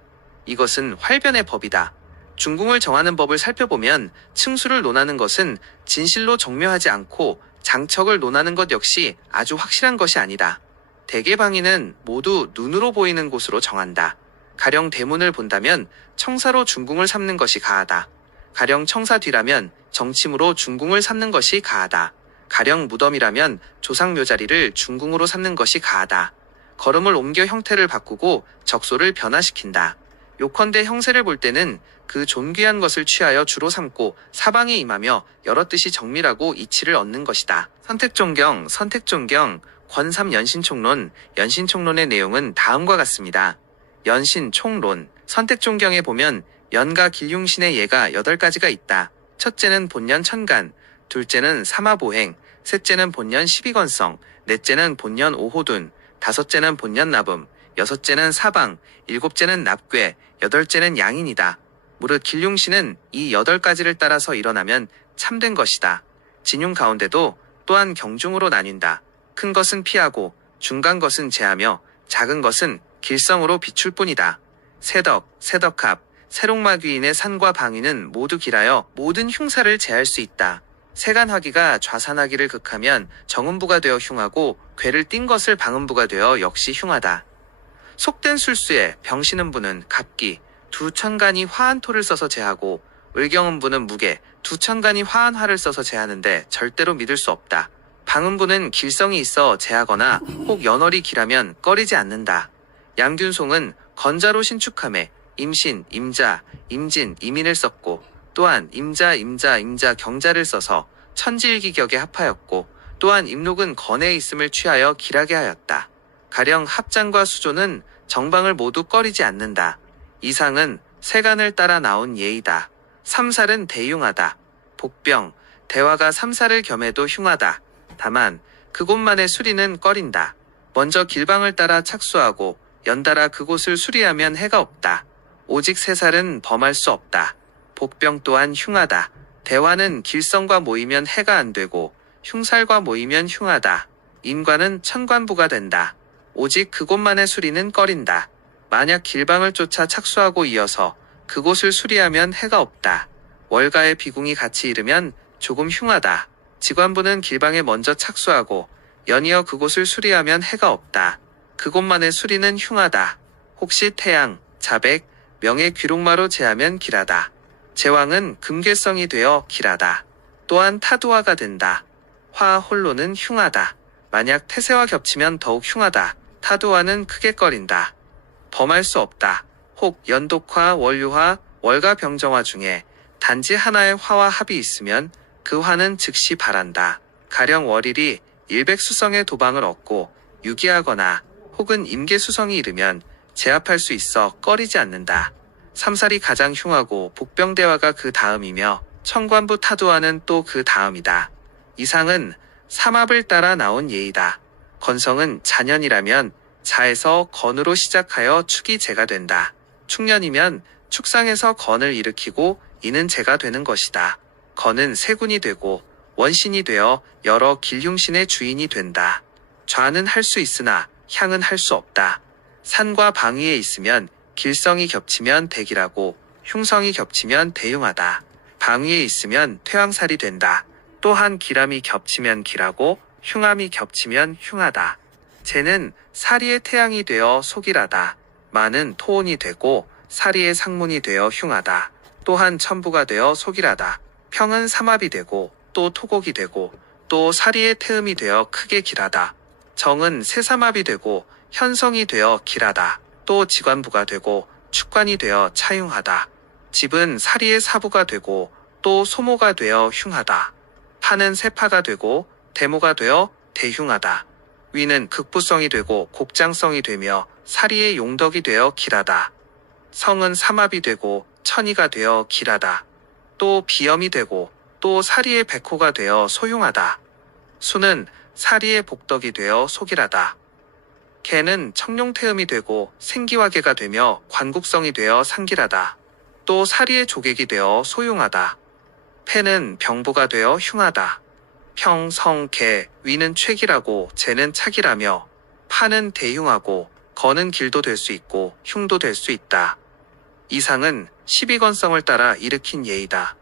이것은 활변의 법이다. 중궁을 정하는 법을 살펴보면 층수를 논하는 것은 진실로 정묘하지 않고 장척을 논하는 것 역시 아주 확실한 것이 아니다. 대개 방위는 모두 눈으로 보이는 곳으로 정한다. 가령 대문을 본다면 청사로 중궁을 삼는 것이 가하다. 가령 청사 뒤라면 정침으로 중궁을 삼는 것이 가하다. 가령 무덤이라면 조상묘자리를 중궁으로 삼는 것이 가하다. 걸음을 옮겨 형태를 바꾸고 적소를 변화시킨다. 요컨대 형세를 볼 때는 그 존귀한 것을 취하여 주로 삼고 사방에 임하며 여러 뜻이 정밀하고 이치를 얻는 것이다. 선택존경, 권삼 연신총론, 연신총론의 내용은 다음과 같습니다. 연신총론, 선택존경에 보면 연가 길흉신의 예가 8가지가 있다. 첫째는 본년 천간, 둘째는 사마보행, 셋째는 본년 12건성, 넷째는 본년 오호둔, 다섯째는 본년 나붐, 여섯째는 사방, 일곱째는 납괴, 여덟째는 양인이다. 무릇 길흉신은 이 8가지를 따라서 일어나면 참된 것이다. 진흉 가운데도 또한 경중으로 나뉜다. 큰 것은 피하고 중간 것은 제하며 작은 것은 길성으로 비출 뿐이다. 세덕합, 세록마귀인의 산과 방위는 모두 길하여 모든 흉사를 제할 수 있다. 세간화기가 좌산화기를 극하면 정음부가 되어 흉하고 괴를 띈 것을 방음부가 되어 역시 흉하다. 속된 술수에 병신음부는 갑기, 두천간이 화한 토를 써서 제하고 을경음부는 무게, 두천간이 화한 화를 써서 제하는데 절대로 믿을 수 없다. 방음부는 길성이 있어 제하거나 혹 연월이 길하면 꺼리지 않는다. 양균송은 건자로 신축함에 임신, 임자, 임진, 임인을 썼고 또한 임자, 경자를 써서 천지일기격에 합하였고 또한 임록은 건에 있음을 취하여 길하게 하였다. 가령 합장과 수조는 정방을 모두 꺼리지 않는다. 이상은 세간을 따라 나온 예이다. 삼살은 대흉하다. 복병, 대화가 삼살을 겸해도 흉하다. 다만 그곳만의 수리는 꺼린다. 먼저 길방을 따라 착수하고 연달아 그곳을 수리하면 해가 없다. 오직 세살은 범할 수 없다. 복병 또한 흉하다. 대화는 길성과 모이면 해가 안 되고 흉살과 모이면 흉하다. 인과는 천관부가 된다. 오직 그곳만의 수리는 꺼린다. 만약 길방을 쫓아 착수하고 이어서 그곳을 수리하면 해가 없다. 월가의 비궁이 같이 이르면 조금 흉하다. 지관부는 길방에 먼저 착수하고 연이어 그곳을 수리하면 해가 없다. 그곳만의 수리는 흉하다. 혹시 태양, 자백, 명의 귀록마로 제하면 길하다. 제왕은 금괴성이 되어 길하다. 또한 타두화가 된다. 화 홀로는 흉하다. 만약 태세와 겹치면 더욱 흉하다. 타두화는 크게 꺼린다. 범할 수 없다. 혹 연독화, 월유화, 월가 병정화 중에 단지 하나의 화와 합이 있으면 그 화는 즉시 발한다. 가령 월일이 일백수성의 도방을 얻고 유기하거나 혹은 임계수성이 이르면 제압할 수 있어 꺼리지 않는다. 삼살이 가장 흉하고 복병대화가 그 다음이며 천관부 타두화는 또 그 다음이다. 이상은 삼합을 따라 나온 예이다. 건성은 자년이라면 자에서 건으로 시작하여 축이 제가 된다. 축년이면 축상에서 건을 일으키고 이는 제가 되는 것이다. 건은 세군이 되고 원신이 되어 여러 길흉신의 주인이 된다. 좌는 할 수 있으나 향은 할 수 없다. 산과 방위에 있으면 길성이 겹치면 대길하고 흉성이 겹치면 대흉하다. 방위에 있으면 퇴왕살이 된다. 또한 길함이 겹치면 길하고 흉함이 겹치면 흉하다. 재는 사리의 태양이 되어 소길하다. 만은 토온이 되고 사리의 상문이 되어 흉하다. 또한 천부가 되어 소길하다. 평은 삼합이 되고 또 토곡이 되고 또 사리의 태음이 되어 크게 길하다. 정은 세삼합이 되고 현성이 되어 길하다. 또 지관부가 되고 축관이 되어 차흉하다. 집은 사리의 사부가 되고 또 소모가 되어 흉하다. 파는 세파가 되고 대모가 되어 대흉하다. 위는 극부성이 되고 곡장성이 되며 사리의 용덕이 되어 길하다. 성은 삼합이 되고 천이가 되어 길하다. 또 비염이 되고 또 사리의 백호가 되어 소흉하다. 수는 사리의 복덕이 되어 소길하다. 개는 청룡태음이 되고 생기화개가 되며 관국성이 되어 상길하다. 또 사리의 조객이 되어 소흉하다. 패는 병부가 되어 흉하다. 평, 성, 개, 위는 최길하고 재는 차길하며 파는 대흉하고 거는 길도 될 수 있고 흉도 될 수 있다. 이상은 12건성을 따라 일으킨 예이다.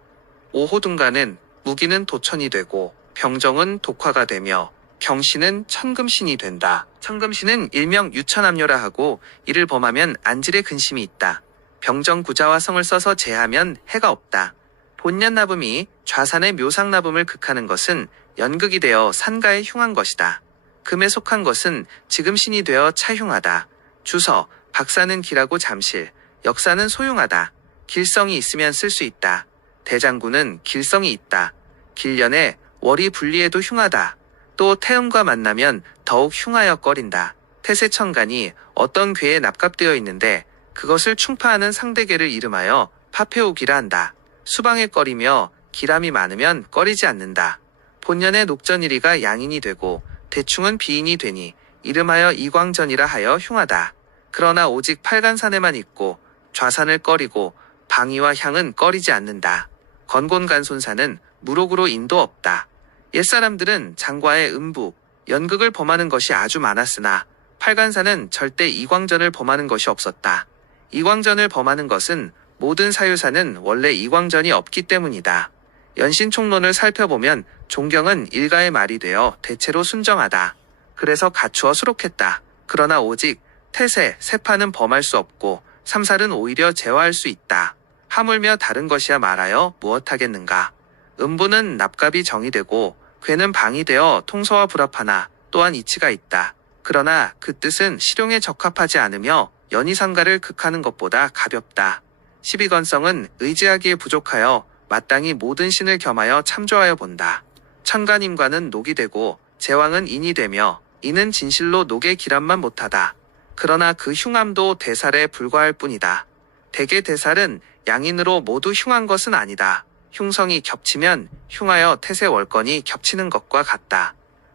오호둔가는 무기는 도천이 되고 병정은 독화가 되며 병신은 천금신이 된다. 천금신은 일명 유천압뇨라 하고 이를 범하면 안질의 근심이 있다. 병정구자와 성을 써서 제하면 해가 없다. 본년나붐이 좌산의 묘상나붐을 극하는 것은 연극이 되어 산가에 흉한 것이다. 금에 속한 것은 지금신이 되어 차흉하다. 주서, 박사는 길하고 잠실, 역사는 소흉하다. 길성이 있으면 쓸 수 있다. 대장군은 길성이 있다. 길년에 월이 분리해도 흉하다. 또 태음과 만나면 더욱 흉하여 꺼린다. 태세천간이 어떤 괴에 납갑되어 있는데 그것을 충파하는 상대괴를 이름하여 파페오기라 한다. 수방에 꺼리며 기람이 많으면 꺼리지 않는다. 본년에 녹전일이가 양인이 되고 대충은 비인이 되니 이름하여 이광전이라 하여 흉하다. 그러나 오직 팔간산에만 있고 좌산을 꺼리고 방위와 향은 꺼리지 않는다. 건곤간손사는 무록으로 인도 없다. 옛사람들은 장과의 음부, 연극을 범하는 것이 아주 많았으나 팔간산은 절대 이광전을 범하는 것이 없었다. 이광전을 범하는 것은 모든 사유사는 원래 이광전이 없기 때문이다. 연신총론을 살펴보면 존경은 일가의 말이 되어 대체로 순정하다. 그래서 갖추어 수록했다. 그러나 오직 태세, 세파는 범할 수 없고 삼살은 오히려 제어할 수 있다. 하물며 다른 것이야 말하여 무엇하겠는가. 음부는 납갑이 정의되고 괴는 방이 되어 통서와 불합하나 또한 이치가 있다. 그러나 그 뜻은 실용에 적합하지 않으며 연희상가를 극하는 것보다 가볍다. 12건성은 의지하기에 부족하여 마땅히 모든 신을 겸하여 참조하여 본다. 천간임과는 녹이 되고 제왕은 인이 되며 이는 진실로 녹의 기람만 못하다. 그러나 그 흉함도 대살에 불과할 뿐이다. 대개 대살은 양인으로 모두 흉한 것은 아니다. 흉성이 겹치면 흉하여 태세 월건이 겹치는 것과 같다.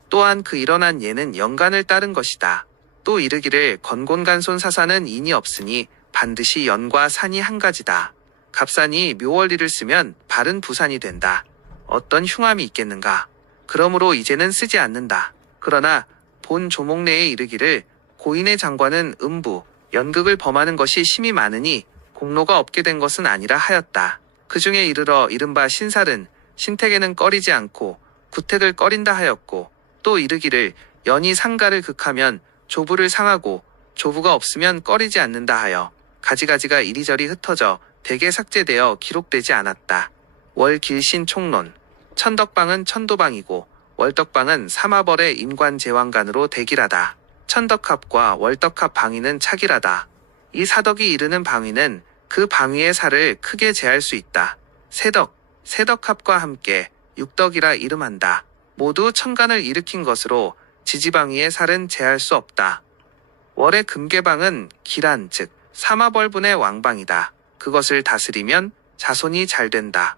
또한 그 일어난 예는 연간을 따른 것이다. 또 이르기를 건곤간손 사사는 인이 없으니 반드시 연과 산이 한 가지다. 갑산이 묘월리를 쓰면 발은 부산이 된다. 어떤 흉함이 있겠는가. 그러므로 이제는 쓰지 않는다. 그러나 본 조목 내에 이르기를 고인의 장관은 음부, 연극을 범하는 것이 심히 많으니 공로가 없게 된 것은 아니라 하였다. 그 중에 이르러 이른바 신살은 신택에는 꺼리지 않고 구택을 꺼린다 하였고 또 이르기를 연이 상가를 극하면 조부를 상하고 조부가 없으면 꺼리지 않는다 하여 가지가지가 이리저리 흩어져 대개 삭제되어 기록되지 않았다. 월길신 총론. 천덕방은 천도방이고 월덕방은 삼하벌의 인관제왕간으로 대길하다. 천덕합과 월덕합 방위는 차길하다. 이 사덕이 이르는 방위는 그 방위의 살을 크게 제할 수 있다. 세덕, 세덕합과 함께 육덕이라 이름한다. 모두 천간을 일으킨 것으로 지지방위의 살은 제할 수 없다. 월의 금계방은 기란 즉 삼하벌분의 왕방이다. 그것을 다스리면 자손이 잘 된다.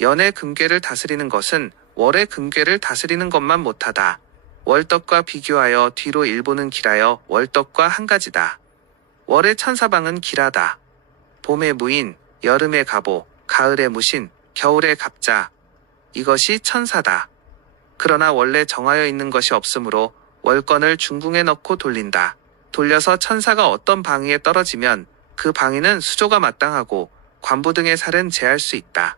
연의 금괴를 다스리는 것은 월의 금괴를 다스리는 것만 못하다. 월덕과 비교하여 뒤로 일보는 길하여 월덕과 한 가지다. 월의 천사방은 길하다. 봄의 무인, 여름의 갑오, 가을의 무신, 겨울의 갑자. 이것이 천사다. 그러나 원래 정하여 있는 것이 없으므로 월권을 중궁에 넣고 돌린다. 돌려서 천사가 어떤 방위에 떨어지면 그 방위는 수조가 마땅하고 관부 등의 살은 제할 수 있다.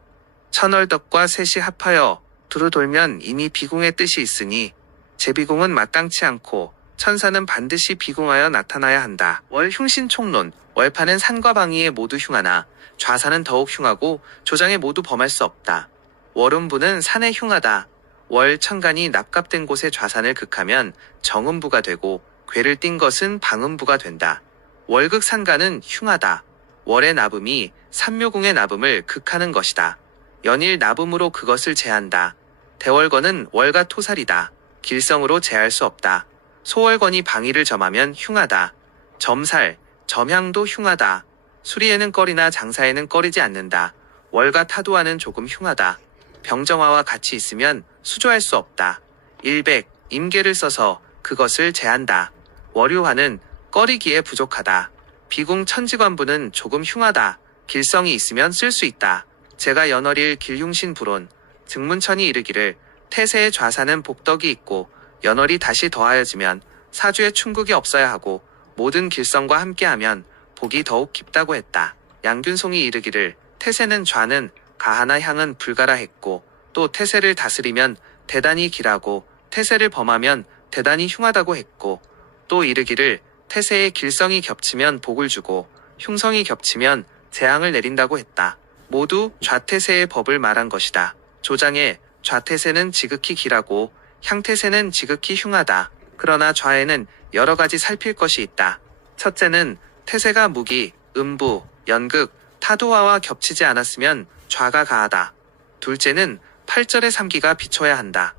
천월덕과 셋이 합하여 두루 돌면 이미 비궁의 뜻이 있으니 제비궁은 마땅치 않고 천사는 반드시 비궁하여 나타나야 한다. 월 흉신총론. 월파는 산과 방위에 모두 흉하나 좌사는 더욱 흉하고 조장에 모두 범할 수 없다. 월음부는 산에 흉하다. 월 천간이 납갑된 곳에 좌산을 극하면 정음부가 되고 괴를 띈 것은 방음부가 된다. 월극산간은 흉하다. 월의 나붐이 삼묘궁의 나붐을 극하는 것이다. 연일 나붐으로 그것을 제한다. 대월건은 월과 토살이다. 길성으로 제할 수 없다. 소월건이 방위를 점하면 흉하다. 점살, 점향도 흉하다. 수리에는 꺼리나 장사에는 꺼리지 않는다. 월과 타도하는 조금 흉하다. 병정화와 같이 있으면 수조할 수 없다. 일백, 임계를 써서 그것을 제한다. 월유화는 꺼리기에 부족하다. 비궁 천지관부는 조금 흉하다. 길성이 있으면 쓸 수 있다. 제가 연월일 길흉신 불온, 증문천이 이르기를 태세의 좌사는 복덕이 있고 연월이 다시 더하여지면 사주에 충국이 없어야 하고 모든 길성과 함께하면 복이 더욱 깊다고 했다. 양균송이 이르기를 태세는 좌는 가하나 향은 불가라 했고 또 태세를 다스리면 대단히 길하고 태세를 범하면 대단히 흉하다고 했고 또 이르기를 태세의 길성이 겹치면 복을 주고 흉성이 겹치면 재앙을 내린다고 했다. 모두 좌태세의 법을 말한 것이다. 조장에 좌태세는 지극히 길하고 향태세는 지극히 흉하다. 그러나 좌에는 여러 가지 살필 것이 있다. 첫째는 태세가 무기, 음부, 연극, 타도화와 겹치지 않았으면 좌가 가하다. 둘째는 8절의 3기가 비춰야 한다.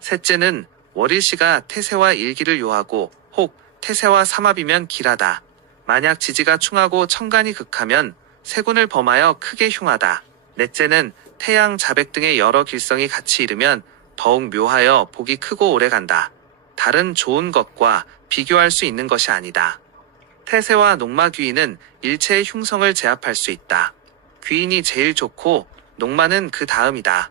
셋째는 월일시가 태세와 일기를 요하고 혹 태세와 삼합이면 길하다. 만약 지지가 충하고 천간이 극하면 세군을 범하여 크게 흉하다. 넷째는 태양, 자백 등의 여러 길성이 같이 이르면 더욱 묘하여 복이 크고 오래간다. 다른 좋은 것과 비교할 수 있는 것이 아니다. 태세와 녹마귀인은 일체의 흉성을 제압할 수 있다. 귀인이 제일 좋고 녹마는 그 다음이다.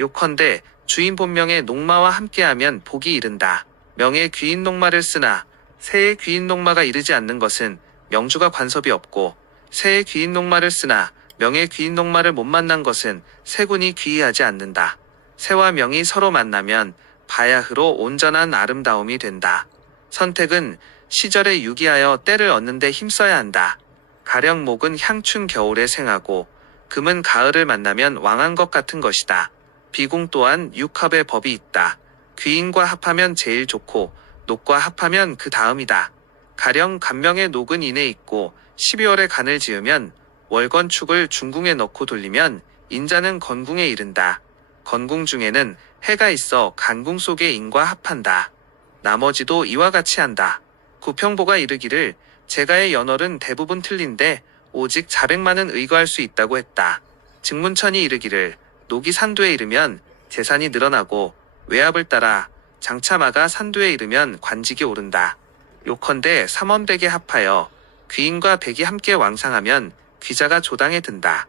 요컨대 주인 본명의 녹마와 함께하면 복이 이른다. 명의 귀인 녹마를 쓰나 새의 귀인 녹마가 이르지 않는 것은 명주가 관섭이 없고 새의 귀인 녹마를 쓰나 명의 귀인 녹마를 못 만난 것은 세군이 귀의하지 않는다. 새와 명이 서로 만나면 바야흐로 온전한 아름다움이 된다. 선택은 시절에 유기하여 때를 얻는 데 힘써야 한다. 가령 목은 향춘 겨울에 생하고 금은 가을을 만나면 왕한 것 같은 것이다. 비궁 또한 육합의 법이 있다. 귀인과 합하면 제일 좋고 녹과 합하면 그 다음이다. 가령 간명의 녹은 인에 있고 12월에 간을 지으면 월건축을 중궁에 넣고 돌리면 인자는 건궁에 이른다. 건궁 중에는 해가 있어 간궁 속의 인과 합한다. 나머지도 이와 같이 한다. 구평보가 이르기를 제가의 연월은 대부분 틀린데 오직 자백만은 의거할 수 있다고 했다. 증문천이 이르기를 녹이 산두에 이르면 재산이 늘어나고 외압을 따라 장차마가 산두에 이르면 관직이 오른다. 요컨대 삼원백에 합하여 귀인과 백이 함께 왕상하면 귀자가 조당에 든다.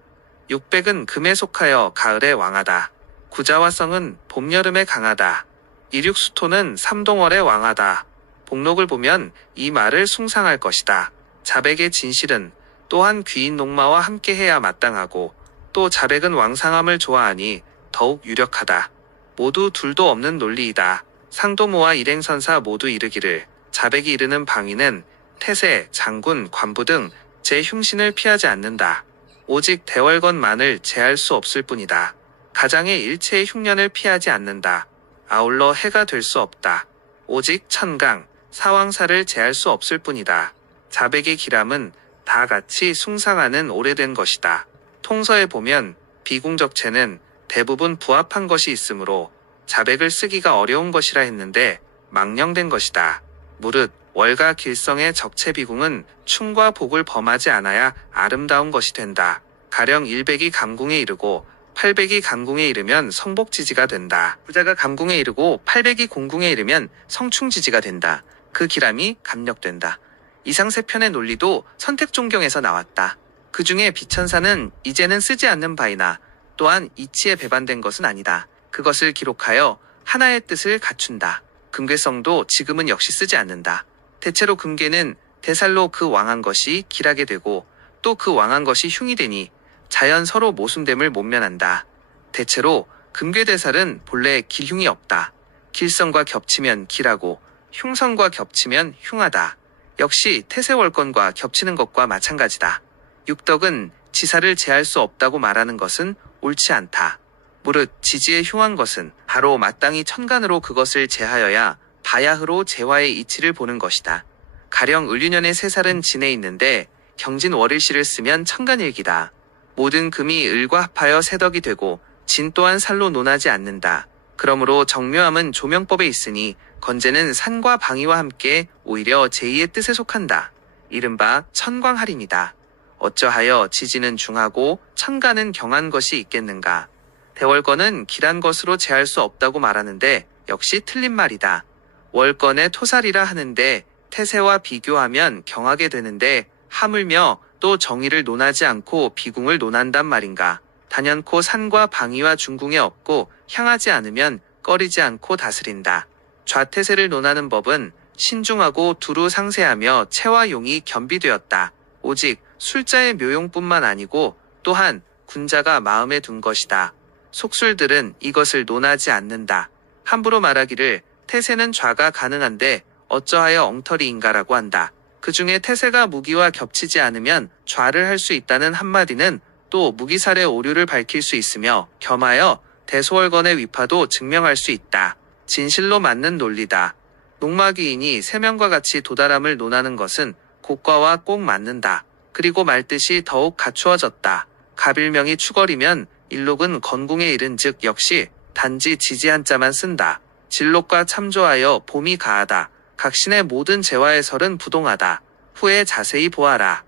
육백은 금에 속하여 가을에 왕하다. 구자와 성은 봄 여름에 강하다. 이륙수토는 삼동월에 왕하다. 복록을 보면 이 말을 숭상할 것이다. 자백의 진실은 또한 귀인 녹마와 함께해야 마땅하고 또 자백은 왕상함을 좋아하니 더욱 유력하다. 모두 둘도 없는 논리이다. 상도모와 일행선사 모두 이르기를 자백이 이르는 방위는 태세, 장군, 관부 등 제 흉신을 피하지 않는다. 오직 대월건만을 제할 수 없을 뿐이다. 가장의 일체의 흉년을 피하지 않는다. 아울러 해가 될 수 없다. 오직 천강, 사왕사를 제할 수 없을 뿐이다. 자백의 기람은 다 같이 숭상하는 오래된 것이다. 통서에 보면 비궁적체는 대부분 부합한 것이 있으므로 자백을 쓰기가 어려운 것이라 했는데 망령된 것이다. 무릇 월과 길성의 적체 비궁은 충과 복을 범하지 않아야 아름다운 것이 된다. 가령 일백이 감궁에 이르고 800이 감궁에 이르면 성복지지가 된다. 부자가 감궁에 이르고 800이 공궁에 이르면 성충지지가 된다. 그 기람이 감력된다. 이상 세 편의 논리도 선택종경에서 나왔다. 그 중에 비천사는 이제는 쓰지 않는 바이나 또한 이치에 배반된 것은 아니다. 그것을 기록하여 하나의 뜻을 갖춘다. 금괴성도 지금은 역시 쓰지 않는다. 대체로 금괴는 대살로 그 왕한 것이 길하게 되고 또 그 왕한 것이 흉이 되니 자연 서로 모순됨을 못 면한다. 대체로 금괴대살은 본래 길흉이 없다. 길성과 겹치면 길하고 흉성과 겹치면 흉하다. 역시 태세월건과 겹치는 것과 마찬가지다. 육덕은 지사를 제할 수 없다고 말하는 것은 옳지 않다. 무릇 지지에 흉한 것은 바로 마땅히 천간으로 그것을 제하여야 바야흐로 재화의 이치를 보는 것이다. 가령 을유년에 세살은 진에 있는데 경진월일시를 쓰면 천간일기다. 모든 금이 을과 합하여 세덕이 되고 진 또한 살로 논하지 않는다. 그러므로 정묘함은 조명법에 있으니 건재는 산과 방위와 함께 오히려 제2의 뜻에 속한다. 이른바 천광할임이다. 어쩌하여 지지는 중하고 천간은 경한 것이 있겠는가. 대월건은 길한 것으로 제할 수 없다고 말하는데 역시 틀린 말이다. 월건에 토살이라 하는데 태세와 비교하면 경하게 되는데 하물며 또 정의를 논하지 않고 비궁을 논한단 말인가. 단연코 산과 방위와 중궁에 없고 향하지 않으면 꺼리지 않고 다스린다. 좌태세를 논하는 법은 신중하고 두루 상세하며 체와 용이 겸비되었다. 오직 술자의 묘용뿐만 아니고 또한 군자가 마음에 둔 것이다. 속술들은 이것을 논하지 않는다. 함부로 말하기를 태세는 좌가 가능한데 어쩌하여 엉터리인가라고 한다. 그 중에 태세가 무기와 겹치지 않으면 좌를 할 수 있다는 한마디는 또 무기살의 오류를 밝힐 수 있으며 겸하여 대소월건의 위파도 증명할 수 있다. 진실로 맞는 논리다. 농마귀인이 세명과 같이 도달함을 논하는 것은 곡과와 꼭 맞는다. 그리고 말뜻이 더욱 갖추어졌다. 갑일명이 추걸이면 일록은 건궁에 이른 즉 역시 단지 지지 한자만 쓴다. 진록과 참조하여 봄이 가하다. 각신의 모든 재화의 설은 부동하다. 후에 자세히 보아라.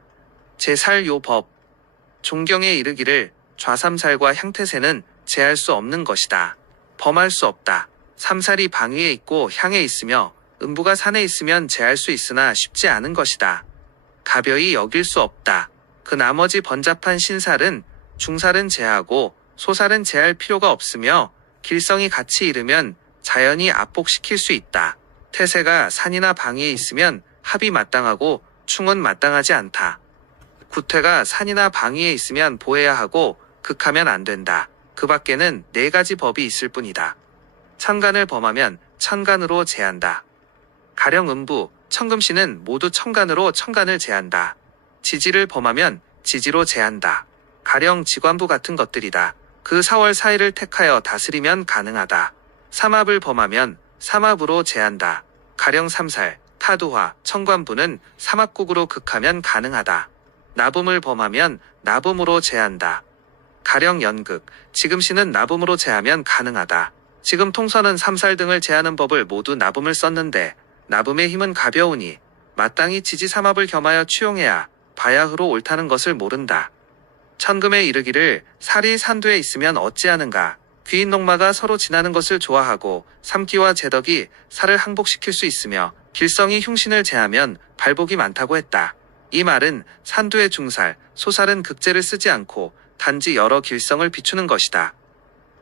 제살요법. 존경에 이르기를 좌삼살과 향태세는 제할 수 없는 것이다. 범할 수 없다. 삼살이 방위에 있고 향에 있으며 음부가 산에 있으면 제할 수 있으나 쉽지 않은 것이다. 가벼이 여길 수 없다. 그 나머지 번잡한 신살은 중살은 제하고 소살은 제할 필요가 없으며 길성이 같이 이르면 자연히 압복시킬 수 있다. 태세가 산이나 방위에 있으면 합이 마땅하고 충은 마땅하지 않다. 구태가 산이나 방위에 있으면 보해야 하고 극하면 안 된다. 그 밖에는 4가지 법이 있을 뿐이다. 천간을 범하면 천간으로 제한다. 가령 음부, 천금씨는 모두 천간으로 천간을 제한다. 지지를 범하면 지지로 제한다. 가령 지관부 같은 것들이다. 그 4월 4일을 택하여 다스리면 가능하다. 삼합을 범하면 삼합으로 제한다. 가령 삼살, 타두화, 천관부는 삼합국으로 극하면 가능하다. 나붐을 범하면 나붐으로 제한다. 가령 연극, 지금시는 나붐으로 제하면 가능하다. 지금 통선은 삼살 등을 제하는 법을 모두 나붐을 썼는데 나붐의 힘은 가벼우니 마땅히 지지 삼합을 겸하여 취용해야 바야흐로 옳다는 것을 모른다. 천금에 이르기를 살이 산두에 있으면 어찌하는가. 귀인 농마가 서로 지나는 것을 좋아하고 삼기와 제덕이 살을 항복시킬 수 있으며 길성이 흉신을 제하면 발복이 많다고 했다. 이 말은 산두의 중살, 소살은 극제를 쓰지 않고 단지 여러 길성을 비추는 것이다.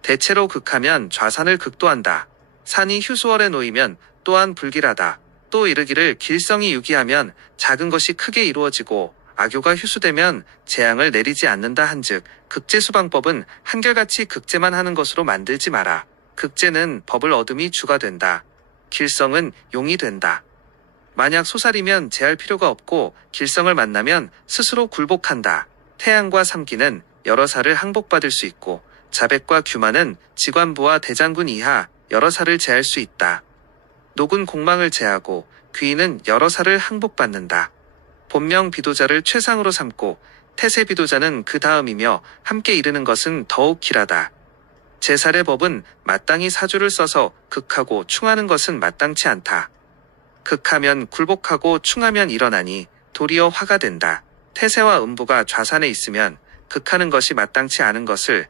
대체로 극하면 좌산을 극도한다. 산이 휴수월에 놓이면 또한 불길하다. 또 이르기를 길성이 유기하면 작은 것이 크게 이루어지고 악요가 휴수되면 재앙을 내리지 않는다 한즉 극제수방법은 한결같이 극제만 하는 것으로 만들지 마라. 극제는 법을 얻음이 주가 된다. 길성은 용이 된다. 만약 소살이면 제할 필요가 없고 길성을 만나면 스스로 굴복한다. 태양과 삼기는 여러 살을 항복받을 수 있고 자백과 규만은 지관부와 대장군 이하 여러 살을 제할 수 있다. 녹은 공망을 제하고 귀인은 여러 살을 항복받는다. 본명 비도자를 최상으로 삼고 태세 비도자는 그 다음이며 함께 이르는 것은 더욱 길하다. 제살의 법은 마땅히 사주를 써서 극하고 충하는 것은 마땅치 않다. 극하면 굴복하고 충하면 일어나니 도리어 화가 된다. 태세와 음부가 좌산에 있으면 극하는 것이 마땅치 않은 것을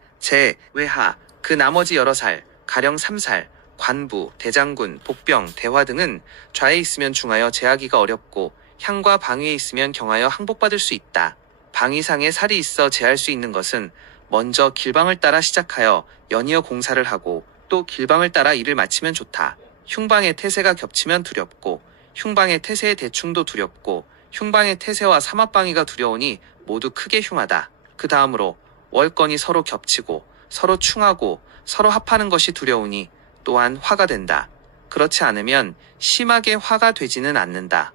외하, 그 나머지 여러 살, 가령 삼살, 관부, 대장군, 복병, 대화 등은 좌에 있으면 중하여 제하기가 어렵고 향과 방위에 있으면 경하여 항복받을 수 있다. 방위상에 살이 있어 제할 수 있는 것은 먼저 길방을 따라 시작하여 연이어 공사를 하고 또 길방을 따라 일을 마치면 좋다. 흉방의 태세가 겹치면 두렵고 흉방의 태세의 대충도 두렵고 흉방의 태세와 삼합방위가 두려우니 모두 크게 흉하다. 그 다음으로 월건이 서로 겹치고 서로 충하고 서로 합하는 것이 두려우니 또한 화가 된다. 그렇지 않으면 심하게 화가 되지는 않는다.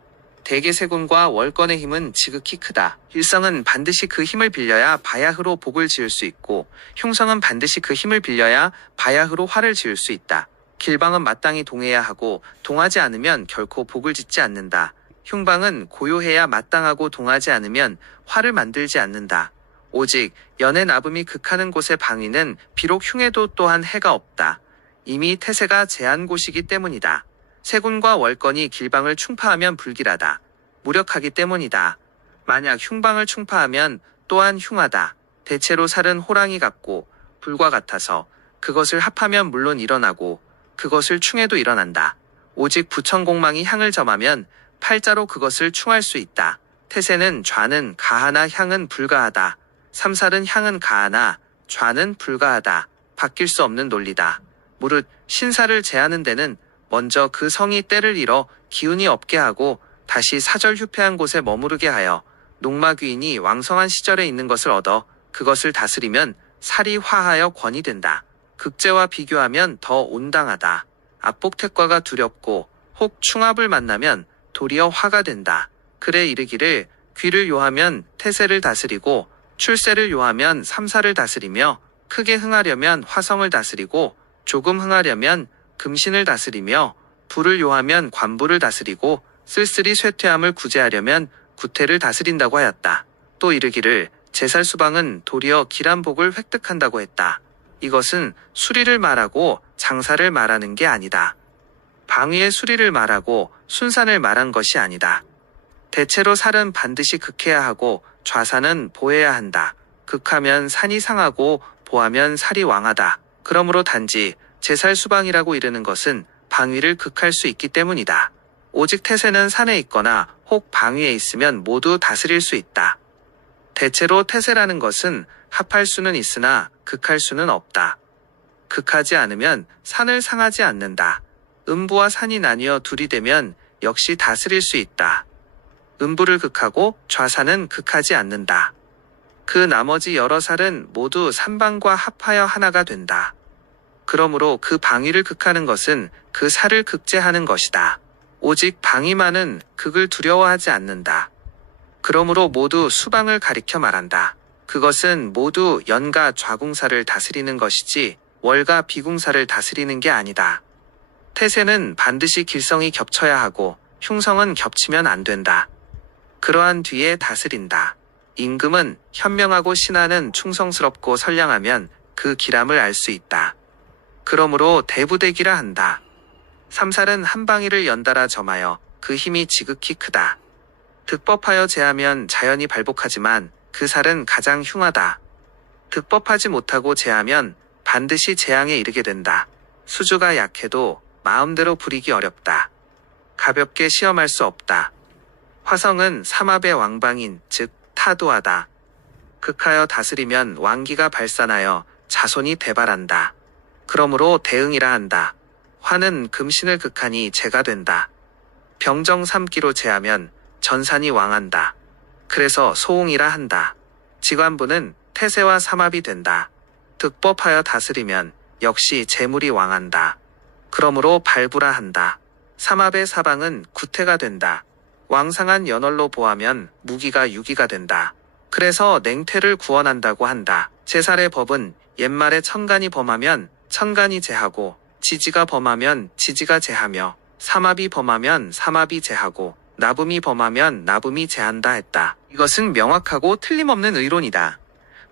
대개세군과 월권의 힘은 지극히 크다. 일성은 반드시 그 힘을 빌려야 바야흐로 복을 지을 수 있고 흉성은 반드시 그 힘을 빌려야 바야흐로 화를 지을 수 있다. 길방은 마땅히 동해야 하고 동하지 않으면 결코 복을 짓지 않는다. 흉방은 고요해야 마땅하고 동하지 않으면 화를 만들지 않는다. 오직 연의 나붐이 극하는 곳의 방위는 비록 흉해도 또한 해가 없다. 이미 태세가 제한 곳이기 때문이다. 세군과 월권이 길방을 충파하면 불길하다. 무력하기 때문이다. 만약 흉방을 충파하면 또한 흉하다. 대체로 살은 호랑이 같고 불과 같아서 그것을 합하면 물론 일어나고 그것을 충해도 일어난다. 오직 부천공망이 향을 점하면 팔자로 그것을 충할 수 있다. 태세는 좌는 가하나 향은 불가하다. 삼살은 향은 가하나 좌는 불가하다. 바뀔 수 없는 논리다. 무릇 신사를 제하는 데는 먼저 그 성이 때를 잃어 기운이 없게 하고 다시 사절휴폐한 곳에 머무르게 하여 농마귀인이 왕성한 시절에 있는 것을 얻어 그것을 다스리면 살이 화하여 권이 된다. 극제와 비교하면 더 온당하다. 압복택과가 두렵고 혹 충압을 만나면 도리어 화가 된다. 그래 이르기를 귀를 요하면 태세를 다스리고 출세를 요하면 삼사를 다스리며 크게 흥하려면 화성을 다스리고 조금 흥하려면 금신을 다스리며 부를 요하면 관부를 다스리고 쓸쓸히 쇠퇴함을 구제하려면 구태를 다스린다고 하였다. 또 이르기를 제살수방은 도리어 길한 복을 획득한다고 했다. 이것은 수리를 말하고 장사를 말하는 게 아니다. 방위의 수리를 말하고 순산을 말한 것이 아니다. 대체로 살은 반드시 극해야 하고 좌사는 보해야 한다. 극하면 산이 상하고 보하면 살이 왕하다. 그러므로 단지 제살수방이라고 이르는 것은 방위를 극할 수 있기 때문이다. 오직 태세는 산에 있거나 혹 방위에 있으면 모두 다스릴 수 있다. 대체로 태세라는 것은 합할 수는 있으나 극할 수는 없다. 극하지 않으면 산을 상하지 않는다. 음부와 산이 나뉘어 둘이 되면 역시 다스릴 수 있다. 음부를 극하고 좌사는 극하지 않는다. 그 나머지 여러 살은 모두 삼방과 합하여 하나가 된다. 그러므로 그 방위를 극하는 것은 그 살을 극제하는 것이다. 오직 방위만은 극을 두려워하지 않는다. 그러므로 모두 수방을 가리켜 말한다. 그것은 모두 연과 좌궁사를 다스리는 것이지 월과 비궁사를 다스리는 게 아니다. 태세는 반드시 길성이 겹쳐야 하고 흉성은 겹치면 안 된다. 그러한 뒤에 다스린다. 임금은 현명하고 신하는 충성스럽고 선량하면 그 길함을 알 수 있다. 그러므로 대부대기라 한다. 삼살은 한 방위를 연달아 점하여 그 힘이 지극히 크다. 득법하여 제하면 자연히 발복하지만 그 살은 가장 흉하다. 득법하지 못하고 제하면 반드시 재앙에 이르게 된다. 수주가 약해도 마음대로 부리기 어렵다. 가볍게 시험할 수 없다. 화성은 삼합의 왕방인 즉 타도하다. 극하여 다스리면 왕기가 발산하여 자손이 대발한다. 그러므로 대응이라 한다. 화는 금신을 극하니 재가 된다. 병정 삼기로 제하면 전산이 왕한다. 그래서 소웅이라 한다. 지관부는 태세와 삼합이 된다. 득법하여 다스리면 역시 재물이 왕한다. 그러므로 발부라 한다. 삼합의 사방은 구태가 된다. 왕상한 연월로 보하면 무기가 유기가 된다. 그래서 냉퇴를 구원한다고 한다. 제살의 법은 옛말에 천간이 범하면 천간이 제하고 지지가 범하면 지지가 제하며 삼합이 범하면 삼합이 제하고 나붐이 범하면 나붐이 제한다 했다. 이것은 명확하고 틀림없는 의론이다.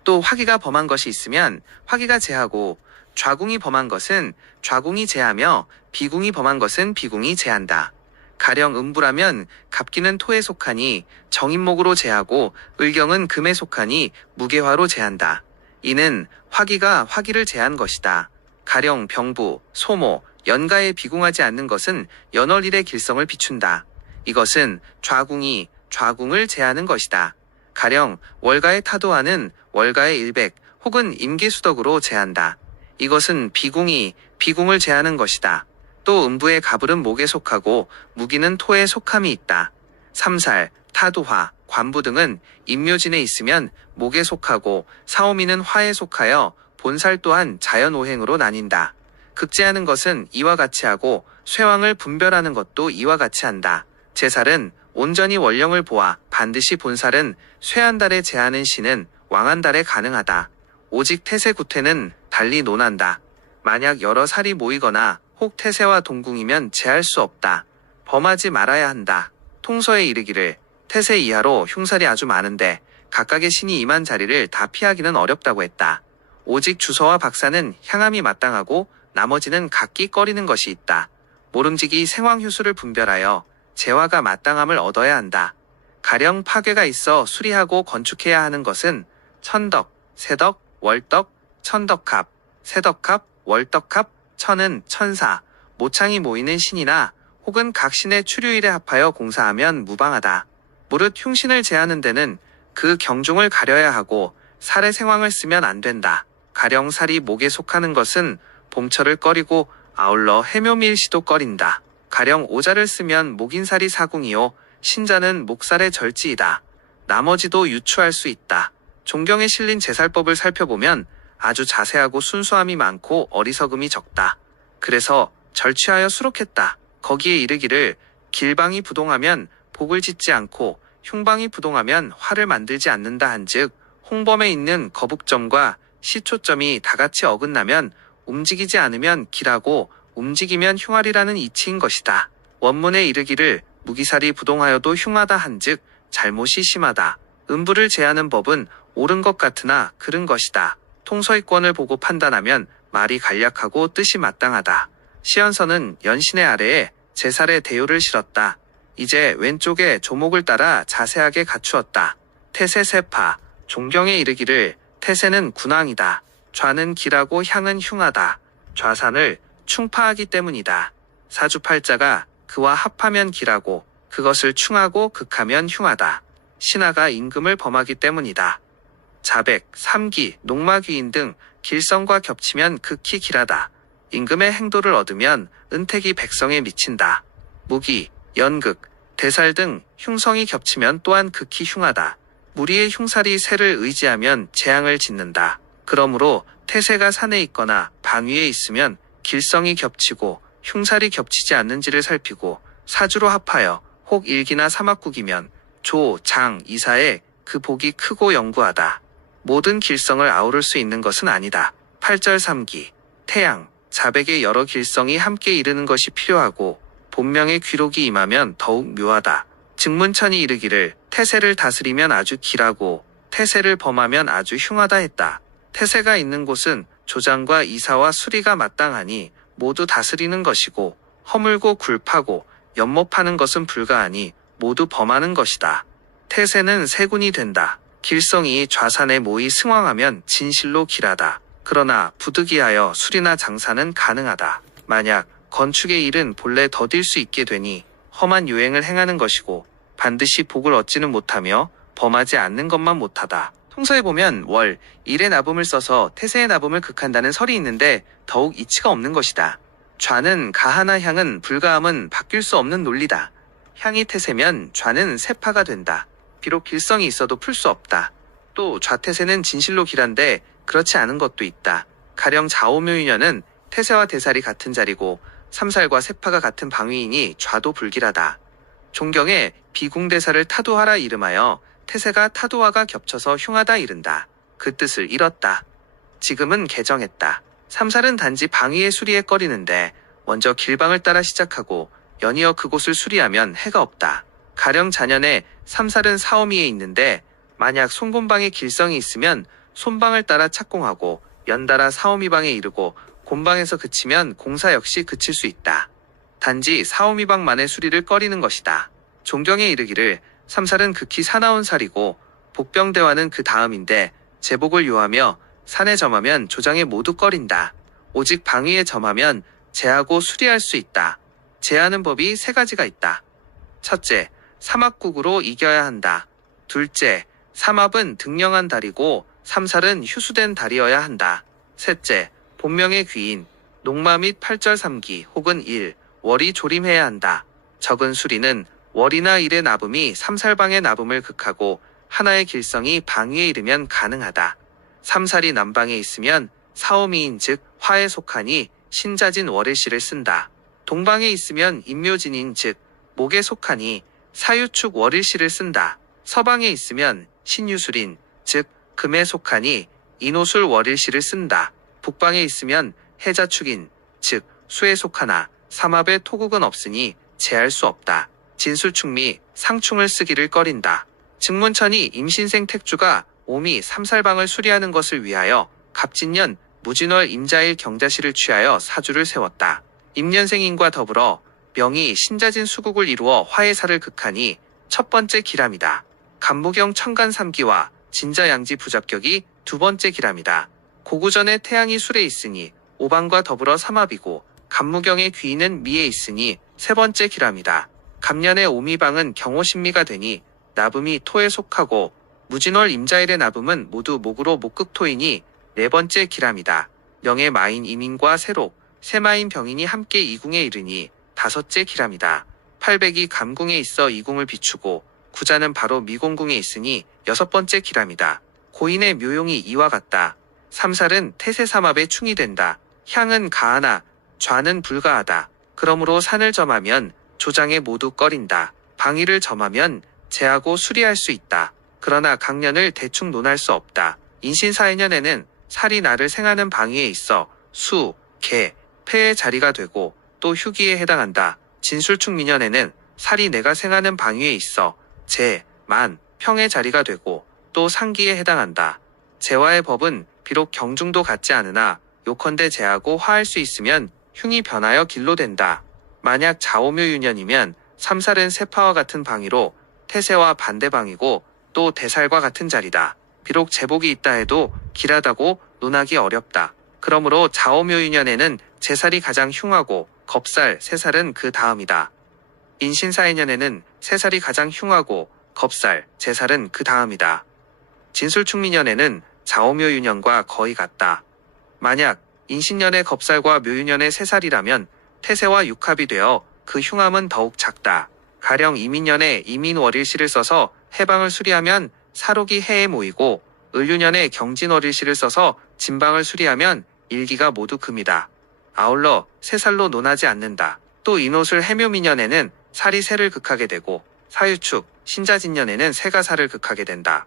또 화기가 범한 것이 있으면 화기가 제하고 좌궁이 범한 것은 좌궁이 제하며 비궁이 범한 것은 비궁이 제한다. 가령 음부라면 갑기는 토에 속하니 정인목으로 제하고 을경은 금에 속하니 무게화로 제한다. 이는 화기가 화기를 제한 것이다. 가령 병부, 소모, 연가에 비궁하지 않는 것은 연월일의 길성을 비춘다. 이것은 좌궁이 좌궁을 제하는 것이다. 가령 월가의 타도하는 월가의 일백 혹은 임계수덕으로 제한다. 이것은 비궁이 비궁을 제하는 것이다. 또 음부의 가불은 목에 속하고 무기는 토에 속함이 있다. 삼살, 타도화, 관부 등은 임묘진에 있으면 목에 속하고 사오미는 화에 속하여 본살 또한 자연오행으로 나뉜다. 극제하는 것은 이와 같이 하고 쇠왕을 분별하는 것도 이와 같이 한다. 제살은 온전히 원령을 보아 반드시 본살은 쇠한달에 제하는 시는 왕한달에 가능하다. 오직 태세 구태는 달리 논한다. 만약 여러 살이 모이거나 혹 태세와 동궁이면 제할 수 없다. 범하지 말아야 한다. 통서에 이르기를 태세 이하로 흉살이 아주 많은데 각각의 신이 임한 자리를 다 피하기는 어렵다고 했다. 오직 주서와 박사는 향함이 마땅하고 나머지는 각기 꺼리는 것이 있다. 모름지기 생황휴수를 분별하여 재화가 마땅함을 얻어야 한다. 가령 파괴가 있어 수리하고 건축해야 하는 것은 천덕, 세덕, 월덕, 천덕합, 세덕합, 월덕합, 천은 천사, 모창이 모이는 신이나 혹은 각 신의 추류일에 합하여 공사하면 무방하다. 무릇 흉신을 제하는 데는 그 경중을 가려야 하고 살의 생황을 쓰면 안 된다. 가령 살이 목에 속하는 것은 봄철을 꺼리고 아울러 해묘밀시도 꺼린다. 가령 오자를 쓰면 목인살이 사궁이요 신자는 목살의 절지이다. 나머지도 유추할 수 있다. 종경에 실린 제살법을 살펴보면 아주 자세하고 순수함이 많고 어리석음이 적다. 그래서 절취하여 수록했다. 거기에 이르기를 길방이 부동하면 복을 짓지 않고 흉방이 부동하면 화를 만들지 않는다 한즉 홍범에 있는 거북점과 시초점이 다같이 어긋나면 움직이지 않으면 길하고 움직이면 흉하리라는 이치인 것이다. 원문에 이르기를 무기살이 부동하여도 흉하다 한즉 잘못이 심하다. 음부를 제하는 법은 옳은 것 같으나 그른 것이다. 통서의권을 보고 판단하면 말이 간략하고 뜻이 마땅하다. 시연서는 연신의 아래에 제살의 대요를 실었다. 이제 왼쪽에 조목을 따라 자세하게 갖추었다. 태세 세파, 종경에 이르기를 태세는 군왕이다. 좌는 길하고 향은 흉하다. 좌산을 충파하기 때문이다. 사주팔자가 그와 합하면 길하고 그것을 충하고 극하면 흉하다. 신하가 임금을 범하기 때문이다. 자백, 삼기, 농마귀인 등 길성과 겹치면 극히 길하다. 임금의 행도를 얻으면 은택이 백성에 미친다. 무기, 연극, 대살 등 흉성이 겹치면 또한 극히 흉하다. 무리의 흉살이 새를 의지하면 재앙을 짓는다. 그러므로 태세가 산에 있거나 방 위에 있으면 길성이 겹치고 흉살이 겹치지 않는지를 살피고 사주로 합하여 혹 일기나 사막국이면 조, 장, 이사에 그 복이 크고 영구하다. 모든 길성을 아우를 수 있는 것은 아니다. 8절 3기, 태양, 자백의 여러 길성이 함께 이르는 것이 필요하고 본명의 귀록이 임하면 더욱 묘하다. 증문천이 이르기를 태세를 다스리면 아주 길하고 태세를 범하면 아주 흉하다 했다. 태세가 있는 곳은 조장과 이사와 수리가 마땅하니 모두 다스리는 것이고 허물고 굴파고 연못파는 것은 불가하니 모두 범하는 것이다. 태세는 세군이 된다. 길성이 좌산에 모이 승왕하면 진실로 길하다. 그러나 부득이하여 수리나 장사는 가능하다. 만약 건축의 일은 본래 더딜 수 있게 되니 험한 요행을 행하는 것이고 반드시 복을 얻지는 못하며 범하지 않는 것만 못하다. 통서에 보면 월, 일의 나붐을 써서 태세의 나붐을 극한다는 설이 있는데 더욱 이치가 없는 것이다. 좌는 가하나 향은 불가함은 바뀔 수 없는 논리다. 향이 태세면 좌는 세파가 된다. 비록 길성이 있어도 풀 수 없다. 또 좌태세는 진실로 길한데 그렇지 않은 것도 있다. 가령 좌오묘인연은 태세와 대살이 같은 자리고 삼살과 세파가 같은 방위이니 좌도 불길하다. 종경에 비궁대살을 타도하라 이름하여 태세가 타도화가 겹쳐서 흉하다 이른다. 그 뜻을 잃었다. 지금은 개정했다. 삼살은 단지 방위의 수리에 꺼리는데 먼저 길방을 따라 시작하고 연이어 그곳을 수리하면 해가 없다. 가령 자년에 삼살은 사오미에 있는데 만약 손곤방에 길성이 있으면 손방을 따라 착공하고 연달아 사오미방에 이르고 곤방에서 그치면 공사 역시 그칠 수 있다. 단지 사오미방만의 수리를 꺼리는 것이다. 종경에 이르기를 삼살은 극히 사나운 살이고 복병대화는 그 다음인데 제복을 요하며 산에 점하면 조장에 모두 꺼린다. 오직 방위에 점하면 제하고 수리할 수 있다. 제하는 법이 세 가지가 있다. 첫째, 사막국으로 이겨야 한다. 둘째, 삼합은 등령한 달이고 삼살은 휴수된 달이어야 한다. 셋째, 본명의 귀인, 농마 및 8절 3기 혹은 일, 월이 조림해야 한다. 적은 수리는 월이나 일의 나붐이 삼살방의 나붐을 극하고 하나의 길성이 방위에 이르면 가능하다. 삼살이 남방에 있으면 사오미인 즉 화에 속하니 신자진 월의 시를 쓴다. 동방에 있으면 임묘진인 즉 목에 속하니 사유축 월일시를 쓴다. 서방에 있으면 신유술인, 즉 금에 속하니 인호술 월일시를 쓴다. 북방에 있으면 해자축인, 즉 수에 속하나 삼합에 토국은 없으니 제할 수 없다. 진술충미, 상충을 쓰기를 꺼린다. 증문천이 임신생 택주가 오미 삼살방을 수리하는 것을 위하여 갑진년 무진월 임자일 경자시를 취하여 사주를 세웠다. 임년생인과 더불어 명이 신자진 수국을 이루어 화해사를 극하니 첫 번째 기람이다. 간무경 천간삼기와 진자양지 부잡격이 두 번째 기람이다. 고구전에 태양이 술에 있으니 오방과 더불어 삼합이고 간무경의 귀인은 미에 있으니 세 번째 기람이다. 갑년의 오미방은 경호신미가 되니 나붐이 토에 속하고 무진월 임자일의 나붐은 모두 목으로 목극토이니 네 번째 기람이다. 명의 마인 이민과 세록, 세마인 병인이 함께 이궁에 이르니 다섯째 기람이다. 팔백이 감궁에 있어 이궁을 비추고 구자는 바로 미공궁에 있으니 여섯 번째 기람이다. 고인의 묘용이 이와 같다. 삼살은 태세삼합에 충이 된다. 향은 가하나 좌는 불가하다. 그러므로 산을 점하면 조장에 모두 꺼린다. 방위를 점하면 제하고 수리할 수 있다. 그러나 강년을 대충 논할 수 없다. 인신사해년에는 살이 나를 생하는 방위에 있어 수, 개, 폐의 자리가 되고 또 휴기에 해당한다. 진술충민년에는 살이 내가 생하는 방위에 있어 재, 만, 평의 자리가 되고 또 상기에 해당한다. 재화의 법은 비록 경중도 같지 않으나 요컨대 재하고 화할 수 있으면 흉이 변하여 길로 된다. 만약 자오묘유년이면 삼살은 세파와 같은 방위로 태세와 반대 방위고 또 대살과 같은 자리다. 비록 제복이 있다 해도 길하다고 논하기 어렵다. 그러므로 자오묘유년에는 제살이 가장 흉하고 겁살, 세살은 그 다음이다. 인신사해년에는 세살이 가장 흉하고 겁살, 제살은 그 다음이다. 진술충민년에는 자오묘유년과 거의 같다. 만약 인신년의 겁살과 묘유년의 세살이라면 태세와 육합이 되어 그 흉함은 더욱 작다. 가령 이민년에 이민월일시를 써서 해방을 수리하면 사록이 해에 모이고 을유년에 경진월일시를 써서 진방을 수리하면 일기가 모두 금이다. 아울러 세살로 논하지 않는다. 또 인옷을 해묘민년에는 살이 세를 극하게 되고 사유축, 신자진년에는 세가 살을 극하게 된다.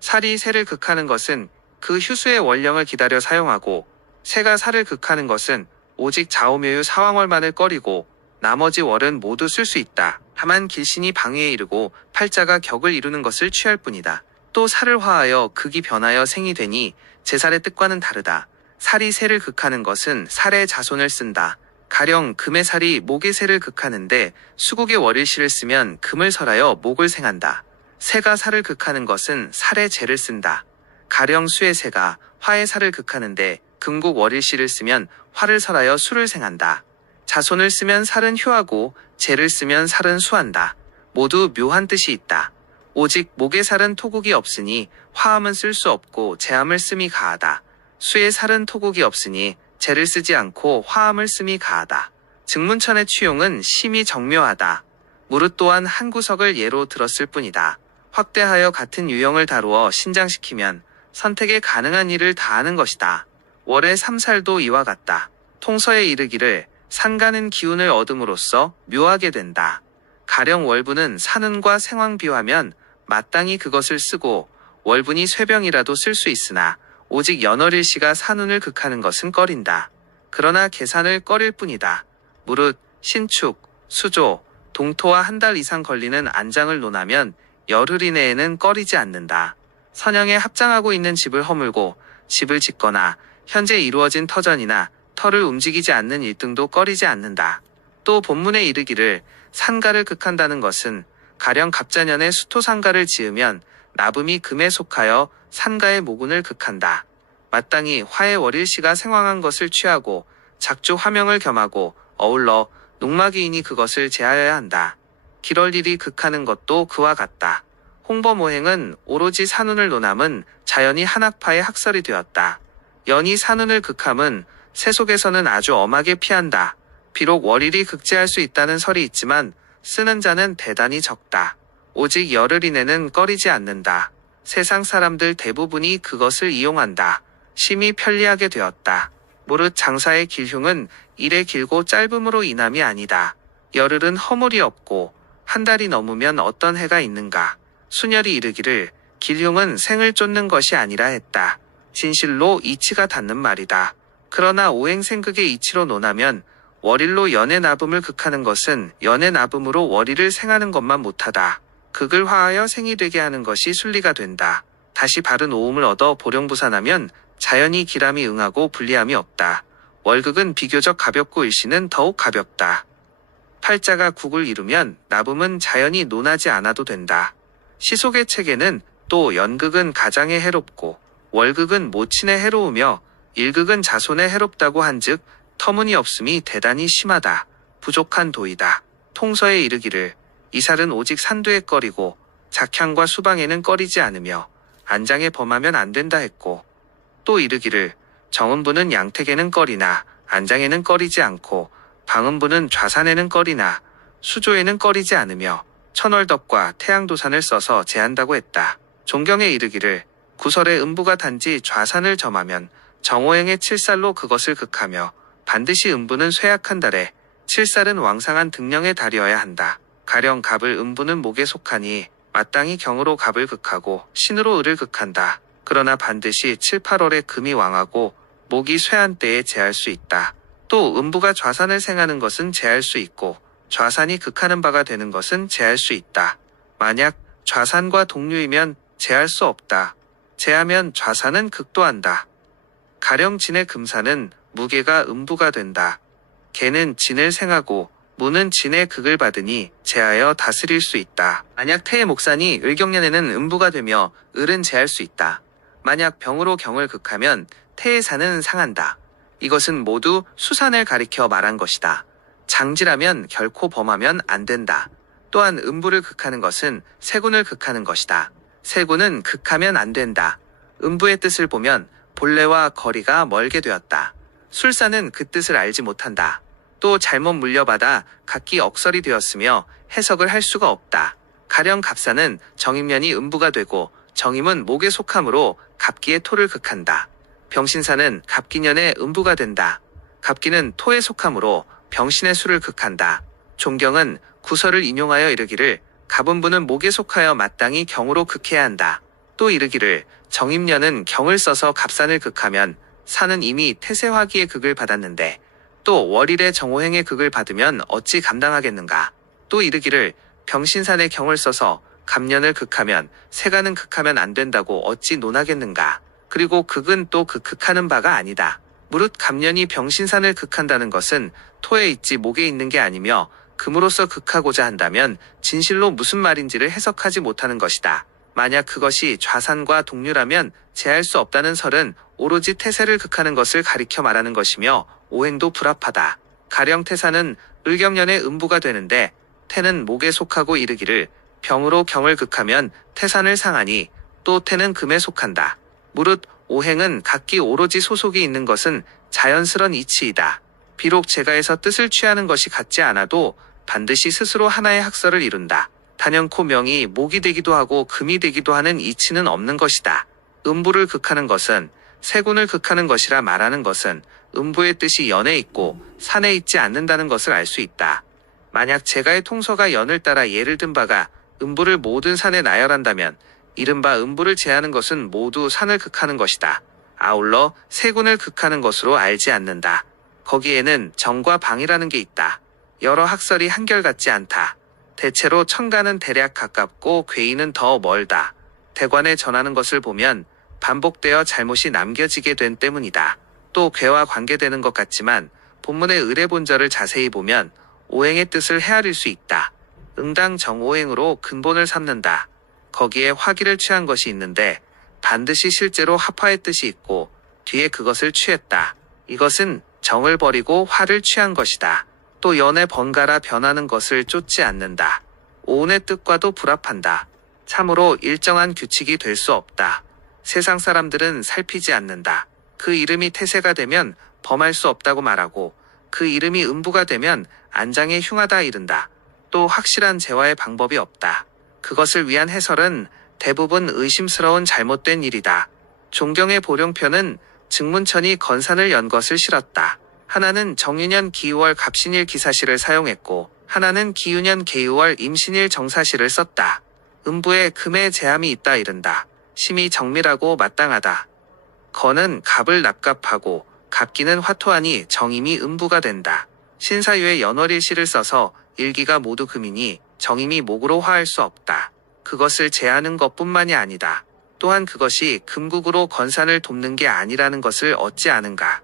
살이 세를 극하는 것은 그 휴수의 원령을 기다려 사용하고 세가 살을 극하는 것은 오직 자오묘유 사왕월만을 꺼리고 나머지 월은 모두 쓸 수 있다. 다만 길신이 방위에 이르고 팔자가 격을 이루는 것을 취할 뿐이다. 또 살을 화하여 극이 변하여 생이 되니 제살의 뜻과는 다르다. 살이 세를 극하는 것은 살의 자손을 쓴다. 가령 금의 살이 목의 세를 극하는데 수국의 월일시를 쓰면 금을 설하여 목을 생한다. 새가 살을 극하는 것은 살의 재를 쓴다. 가령 수의 새가 화의 살을 극하는데 금국 월일시를 쓰면 화를 설하여 수를 생한다. 자손을 쓰면 살은 휴하고 재를 쓰면 살은 수한다. 모두 묘한 뜻이 있다. 오직 목의 살은 토국이 없으니 화함은 쓸 수 없고 재함을 씀이 가하다. 수의 살은 토국이 없으니 재를 쓰지 않고 화함을 씀이 가하다. 증문천의 취용은 심히 정묘하다. 무릇 또한 한 구석을 예로 들었을 뿐이다. 확대하여 같은 유형을 다루어 신장시키면 선택에 가능한 일을 다하는 것이다. 월의 삼살도 이와 같다. 통서에 이르기를 산가는 기운을 얻음으로써 묘하게 된다. 가령 월분은 산운과 생황 비하면 마땅히 그것을 쓰고 월분이 쇠병이라도 쓸 수 있으나 오직 연월일시가 산운을 극하는 것은 꺼린다. 그러나 계산을 꺼릴 뿐이다. 무릇 신축, 수조, 동토와 한 달 이상 걸리는 안장을 논하면 열흘 이내에는 꺼리지 않는다. 선형에 합장하고 있는 집을 허물고 집을 짓거나 현재 이루어진 터전이나 터를 움직이지 않는 일등도 꺼리지 않는다. 또 본문에 이르기를 산가를 극한다는 것은 가령 갑자년에 수토산가를 지으면 나붐이 금에 속하여 산가의 모군을 극한다. 마땅히 화의 월일시가 생황한 것을 취하고 작주 화명을 겸하고 어울러 농마기인이 그것을 제하여야 한다. 기럴일이 극하는 것도 그와 같다. 홍범오행은 오로지 산운을 논함은 자연히 한학파의 학설이 되었다. 연이 산운을 극함은 세속에서는 아주 엄하게 피한다. 비록 월일이 극제할 수 있다는 설이 있지만 쓰는 자는 대단히 적다. 오직 열흘 이내는 꺼리지 않는다. 세상 사람들 대부분이 그것을 이용한다. 심히 편리하게 되었다. 무릇 장사의 길흉은 일의 길고 짧음으로 인함이 아니다. 열흘은 허물이 없고 한 달이 넘으면 어떤 해가 있는가. 순열이 이르기를 길흉은 생을 쫓는 것이 아니라 했다. 진실로 이치가 닿는 말이다. 그러나 오행생극의 이치로 논하면 월일로 연의 나붐을 극하는 것은 연의 나붐으로 월일을 생하는 것만 못하다. 극을 화하여 생이 되게 하는 것이 순리가 된다. 다시 바른 오음을 얻어 보령부산하면 자연히 기람이 응하고 불리함이 없다. 월극은 비교적 가볍고 일시는 더욱 가볍다. 팔자가 국을 이루면 나붐은 자연히 논하지 않아도 된다. 시속의 책에는 또 연극은 가장에 해롭고 월극은 모친에 해로우며 일극은 자손에 해롭다고 한즉 터무니없음이 대단히 심하다. 부족한 도이다. 통서에 이르기를 이살은 오직 산두에 꺼리고 작향과 수방에는 꺼리지 않으며 안장에 범하면 안 된다 했고 또 이르기를 정음부는 양택에는 꺼리나 안장에는 꺼리지 않고 방음부는 좌산에는 꺼리나 수조에는 꺼리지 않으며 천월덕과 태양도산을 써서 제한다고 했다. 종경에 이르기를 구설의 음부가 단지 좌산을 점하면 정오행의 칠살로 그것을 극하며 반드시 음부는 쇠약한 달에 칠살은 왕상한 등령의 달이어야 한다. 가령 갑을 음부는 목에 속하니 마땅히 경으로 갑을 극하고 신으로 을을 극한다. 그러나 반드시 7, 8월에 금이 왕하고 목이 쇠한 때에 제할 수 있다. 또 음부가 좌산을 생하는 것은 제할 수 있고 좌산이 극하는 바가 되는 것은 제할 수 있다. 만약 좌산과 동류이면 제할 수 없다. 제하면 좌산은 극도한다. 가령 진의 금산은 무게가 음부가 된다. 개는 진을 생하고 무는 진의 극을 받으니 제하여 다스릴 수 있다. 만약 태의 목산이 을경년에는 음부가 되며 을은 제할 수 있다. 만약 병으로 경을 극하면 태의 산은 상한다. 이것은 모두 수산을 가리켜 말한 것이다. 장지라면 결코 범하면 안 된다. 또한 음부를 극하는 것은 세군을 극하는 것이다. 세군은 극하면 안 된다. 음부의 뜻을 보면 본래와 거리가 멀게 되었다. 술사는 그 뜻을 알지 못한다. 또 잘못 물려받아 각기 억설이 되었으며 해석을 할 수가 없다. 가령 갑사는 정임년이 음부가 되고 정임은 목에 속함으로 갑기의 토를 극한다. 병신사는 갑기년에 음부가 된다. 갑기는 토에 속함으로 병신의 수를 극한다. 종경은 구설을 인용하여 이르기를 갑음부는 목에 속하여 마땅히 경으로 극해야 한다. 또 이르기를 정임년은 경을 써서 갑산을 극하면 산은 이미 태세화기의 극을 받았는데 또 월일의 정오행의 극을 받으면 어찌 감당하겠는가. 또 이르기를 병신산의 경을 써서 갑년을 극하면 세간은 극하면 안 된다고 어찌 논하겠는가. 그리고 극은 또 극하는 바가 아니다. 무릇 갑년이 병신산을 극한다는 것은 토에 있지 목에 있는 게 아니며 금으로서 극하고자 한다면 진실로 무슨 말인지를 해석하지 못하는 것이다. 만약 그것이 좌산과 동류라면 제할 수 없다는 설은 오로지 태세를 극하는 것을 가리켜 말하는 것이며 오행도 불합하다. 가령 태산은 을경년에 음부가 되는데 태는 목에 속하고 이르기를 병으로 경을 극하면 태산을 상하니 또 태는 금에 속한다. 무릇 오행은 각기 오로지 소속이 있는 것은 자연스런 이치이다. 비록 제가에서 뜻을 취하는 것이 같지 않아도 반드시 스스로 하나의 학설을 이룬다. 단연코 명이 목이 되기도 하고 금이 되기도 하는 이치는 없는 것이다. 음부를 극하는 것은 세군을 극하는 것이라 말하는 것은 음부의 뜻이 연에 있고 산에 있지 않는다는 것을 알 수 있다. 만약 제가의 통서가 연을 따라 예를 든 바가 음부를 모든 산에 나열한다면 이른바 음부를 제하는 것은 모두 산을 극하는 것이다. 아울러 세군을 극하는 것으로 알지 않는다. 거기에는 정과 방이라는 게 있다. 여러 학설이 한결같지 않다. 대체로 천간은 대략 가깝고 괴인은 더 멀다. 대관에 전하는 것을 보면 반복되어 잘못이 남겨지게 된 때문이다. 또 괴와 관계되는 것 같지만 본문의 의례본절을 자세히 보면 오행의 뜻을 헤아릴 수 있다. 응당 정오행으로 근본을 삼는다. 거기에 화기를 취한 것이 있는데 반드시 실제로 합화의 뜻이 있고 뒤에 그것을 취했다. 이것은 정을 버리고 화를 취한 것이다. 또 연에 번갈아 변하는 것을 쫓지 않는다. 오운의 뜻과도 불합한다. 참으로 일정한 규칙이 될 수 없다. 세상 사람들은 살피지 않는다. 그 이름이 태세가 되면 범할 수 없다고 말하고 그 이름이 음부가 되면 안장에 흉하다 이른다. 또 확실한 제화의 방법이 없다. 그것을 위한 해설은 대부분 의심스러운 잘못된 일이다. 종경의 보령표는 증문천이 건산을 연 것을 실었다. 하나는 정유년 기우월 갑신일 기사시를 사용했고 하나는 기유년 계유월 임신일 정사시를 썼다. 음부에 금의 제함이 있다 이른다. 심히 정밀하고 마땅하다. 거는 갑을 납갑하고 갑기는 화토하니 정임이 음부가 된다. 신사유의 연월일시를 써서 일기가 모두 금이니 정임이 목으로 화할 수 없다. 그것을 제하는 것뿐만이 아니다. 또한 그것이 금국으로 건산을 돕는 게 아니라는 것을 얻지 않은가.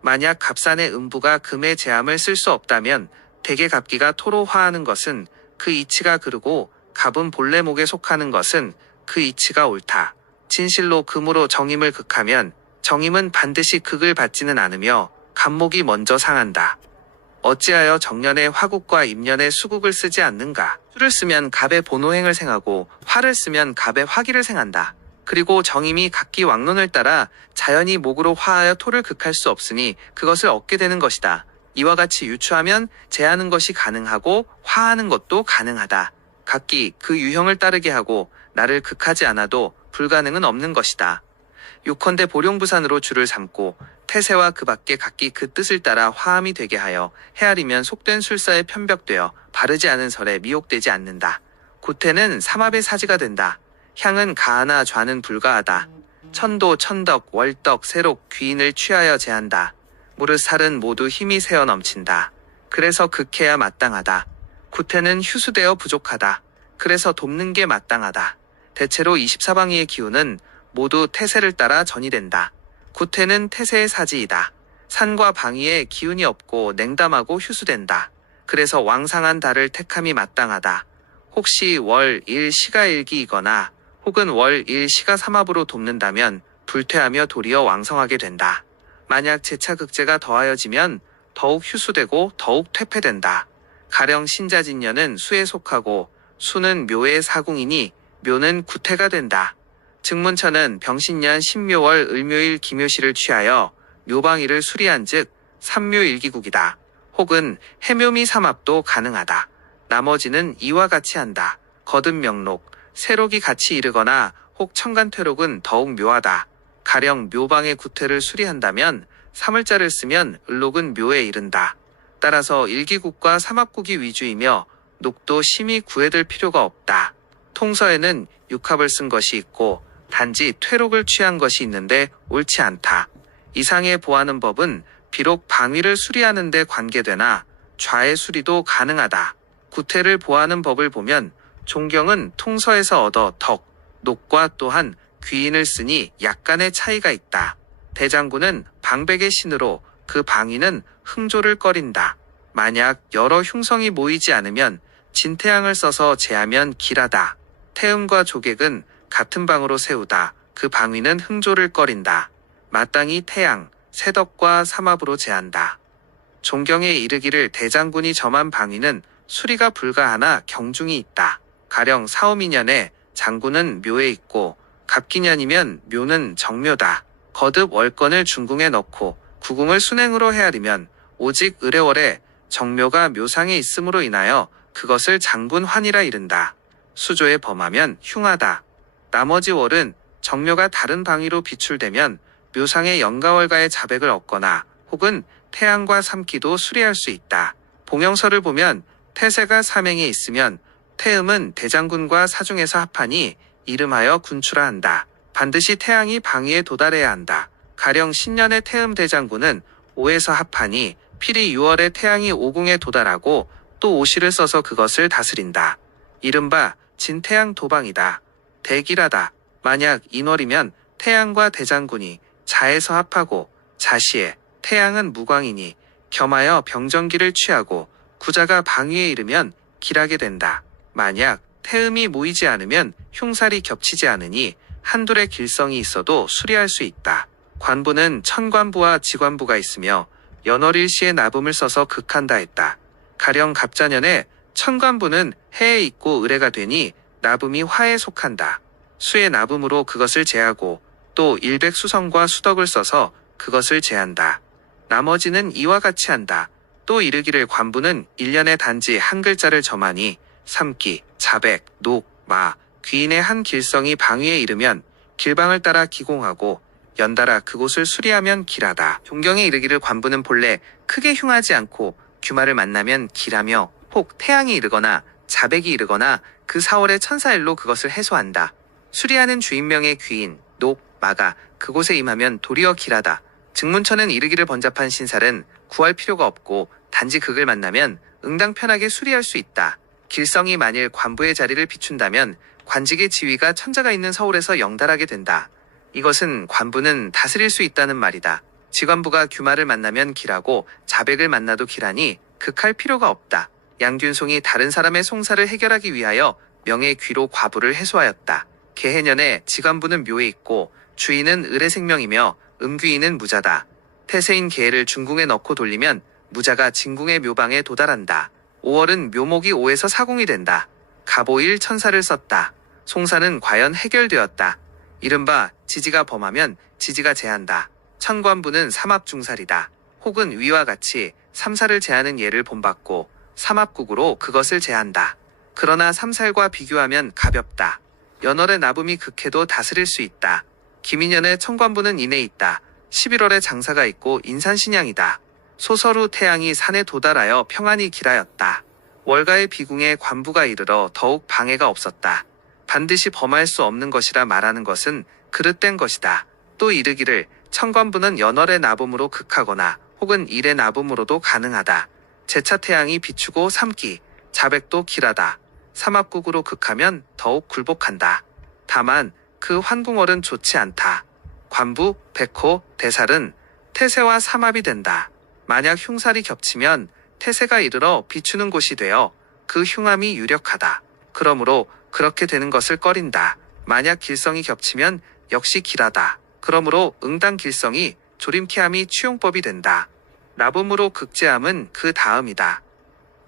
만약 갑산의 음부가 금의 제함을 쓸 수 없다면 대개 갑기가 토로 화하는 것은 그 이치가 그르고 갑은 본래 목에 속하는 것은 그 이치가 옳다. 진실로 금으로 정임을 극하면 정임은 반드시 극을 받지는 않으며 갑목이 먼저 상한다. 어찌하여 정년에 화국과 임년에 수국을 쓰지 않는가. 수를 쓰면 갑의 본호행을 생하고 화를 쓰면 갑의 화기를 생한다. 그리고 정임이 각기 왕론을 따라 자연히 목으로 화하여 토를 극할 수 없으니 그것을 얻게 되는 것이다. 이와 같이 유추하면 제하는 것이 가능하고 화하는 것도 가능하다. 각기 그 유형을 따르게 하고 나를 극하지 않아도 불가능은 없는 것이다. 요컨대 보룡부산으로 주를 삼고 태세와 그 밖에 각기 그 뜻을 따라 화함이 되게 하여 헤아리면 속된 술사에 편벽되어 바르지 않은 설에 미혹되지 않는다. 고태는 삼합의 사지가 된다. 향은 가하나 좌는 불가하다. 천도, 천덕, 월덕, 세록, 귀인을 취하여 제한다. 무릇 살은 모두 힘이 새어 넘친다. 그래서 극해야 마땅하다. 구태는 휴수되어 부족하다. 그래서 돕는 게 마땅하다. 대체로 24방위의 기운은 모두 태세를 따라 전이된다. 구태는 태세의 사지이다. 산과 방위에 기운이 없고 냉담하고 휴수된다. 그래서 왕상한 달을 택함이 마땅하다. 혹시 월, 일, 시가 일기이거나 혹은 월, 일, 시가 삼합으로 돕는다면 불퇴하며 도리어 왕성하게 된다. 만약 제차극제가 더하여지면 더욱 휴수되고 더욱 퇴폐된다. 가령 신자진년은 수에 속하고 수는 묘의 사궁이니 묘는 구태가 된다. 증문처는 병신년 신묘월 을묘일 기묘시를 취하여 묘방위를 수리한 즉 삼묘일기국이다. 혹은 해묘미 삼합도 가능하다. 나머지는 이와 같이 한다. 거듭 명록, 세록이 같이 이르거나 혹 청간퇴록은 더욱 묘하다. 가령 묘방의 구태를 수리한다면 삼을자를 쓰면 을록은 묘에 이른다. 따라서 일기국과 삼합국이 위주이며 녹도 심히 구애될 필요가 없다. 통서에는 육합을 쓴 것이 있고 단지 퇴록을 취한 것이 있는데 옳지 않다. 이상의 보하는 법은 비록 방위를 수리하는 데 관계되나 좌의 수리도 가능하다. 구태를 보하는 법을 보면 종경은 통서에서 얻어 덕, 녹과 또한 귀인을 쓰니 약간의 차이가 있다. 대장군은 방백의 신으로 그 방위는 흥조를 꺼린다. 만약 여러 흉성이 모이지 않으면 진태양을 써서 제하면 길하다. 태음과 조객은 같은 방으로 세우다. 그 방위는 흥조를 꺼린다. 마땅히 태양, 세덕과 삼합으로 제한다. 종경에 이르기를 대장군이 점한 방위는 수리가 불가하나 경중이 있다. 가령 사오미년에 장군은 묘에 있고 갑기년이면 묘는 정묘다. 거듭 월권을 중궁에 넣고 구궁을 순행으로 헤아리면 오직 을해월에 정묘가 묘상에 있음으로 인하여 그것을 장군환이라 이른다. 수조에 범하면 흉하다. 나머지 월은 정묘가 다른 방위로 비출되면 묘상의 영가월가의 자백을 얻거나 혹은 태양과 삼기도 수리할 수 있다. 봉영설을 보면 태세가 삼행에 있으면 태음은 대장군과 사중에서 합하니 이름하여 군추라 한다. 반드시 태양이 방위에 도달해야 한다. 가령 신년의 태음 대장군은 5에서 합하니 필히 6월에 태양이 5궁에 도달하고 또 오시를 써서 그것을 다스린다. 이른바 진태양 도방이다. 대기라다. 만약 인월이면 태양과 대장군이 자에서 합하고 자시에 태양은 무광이니 겸하여 병정기를 취하고 구자가 방위에 이르면 길하게 된다. 만약 태음이 모이지 않으면 흉살이 겹치지 않으니 한둘의 길성이 있어도 수리할 수 있다. 관부는 천관부와 지관부가 있으며 연월일시에 나붐을 써서 극한다 했다. 가령 갑자년에 천관부는 해에 있고 을해가 되니 나붐이 화에 속한다. 수의 나붐으로 그것을 제하고 또 일백수성과 수덕을 써서 그것을 제한다. 나머지는 이와 같이 한다. 또 이르기를 관부는 1년에 단지 한 글자를 점하니 삼기, 자백, 녹, 마, 귀인의 한 길성이 방위에 이르면 길방을 따라 기공하고 연달아 그곳을 수리하면 길하다. 종경에 이르기를 관부는 본래 크게 흉하지 않고 규마를 만나면 길하며 혹 태양이 이르거나 자백이 이르거나 그 4월의 천사일로 그것을 해소한다. 수리하는 주인명의 귀인, 녹, 마가 그곳에 임하면 도리어 길하다. 증문처는 이르기를 번잡한 신살은 구할 필요가 없고 단지 극을 만나면 응당 편하게 수리할 수 있다. 길성이 만일 관부의 자리를 비춘다면 관직의 지위가 천자가 있는 서울에서 영달하게 된다. 이것은 관부는 다스릴 수 있다는 말이다. 지관부가 규마를 만나면 길하고 자백을 만나도 길하니 극할 필요가 없다. 양균송이 다른 사람의 송사를 해결하기 위하여 명의 귀로 과부를 해소하였다. 개해년에 지관부는 묘에 있고 주인은 을의 생명이며 음귀인은 무자다. 태세인 개해를 중궁에 넣고 돌리면 무자가 진궁의 묘방에 도달한다. 5월은 묘목이 5에서 사공이 된다. 갑오일 천사를 썼다. 송사는 과연 해결되었다. 이른바 지지가 범하면 지지가 제한다. 천관부는 삼합중살이다. 혹은 위와 같이 삼살을 제하는 예를 본받고 삼합국으로 그것을 제한다. 그러나 삼살과 비교하면 가볍다. 연월의 나붐이 극해도 다스릴 수 있다. 김인년의 천관부는 인에 있다. 11월에 장사가 있고 인산신양이다. 소설후 태양이 산에 도달하여 평안이 길하였다. 월가의 비궁에 관부가 이르러 더욱 방해가 없었다. 반드시 범할 수 없는 것이라 말하는 것은 그릇된 것이다. 또 이르기를 천관부는 연월의 나붐으로 극하거나 혹은 일의 나붐으로도 가능하다. 제차 태양이 비추고 삼기, 자백도 길하다. 삼합국으로 극하면 더욱 굴복한다. 다만 그 환궁월은 좋지 않다. 관부, 백호, 대살은 태세와 삼합이 된다. 만약 흉살이 겹치면 태세가 이르러 비추는 곳이 되어 그 흉함이 유력하다. 그러므로 그렇게 되는 것을 꺼린다. 만약 길성이 겹치면 역시 길하다. 그러므로 응당 길성이 조림케함이 취용법이 된다. 나붐으로 극제함은 그 다음이다.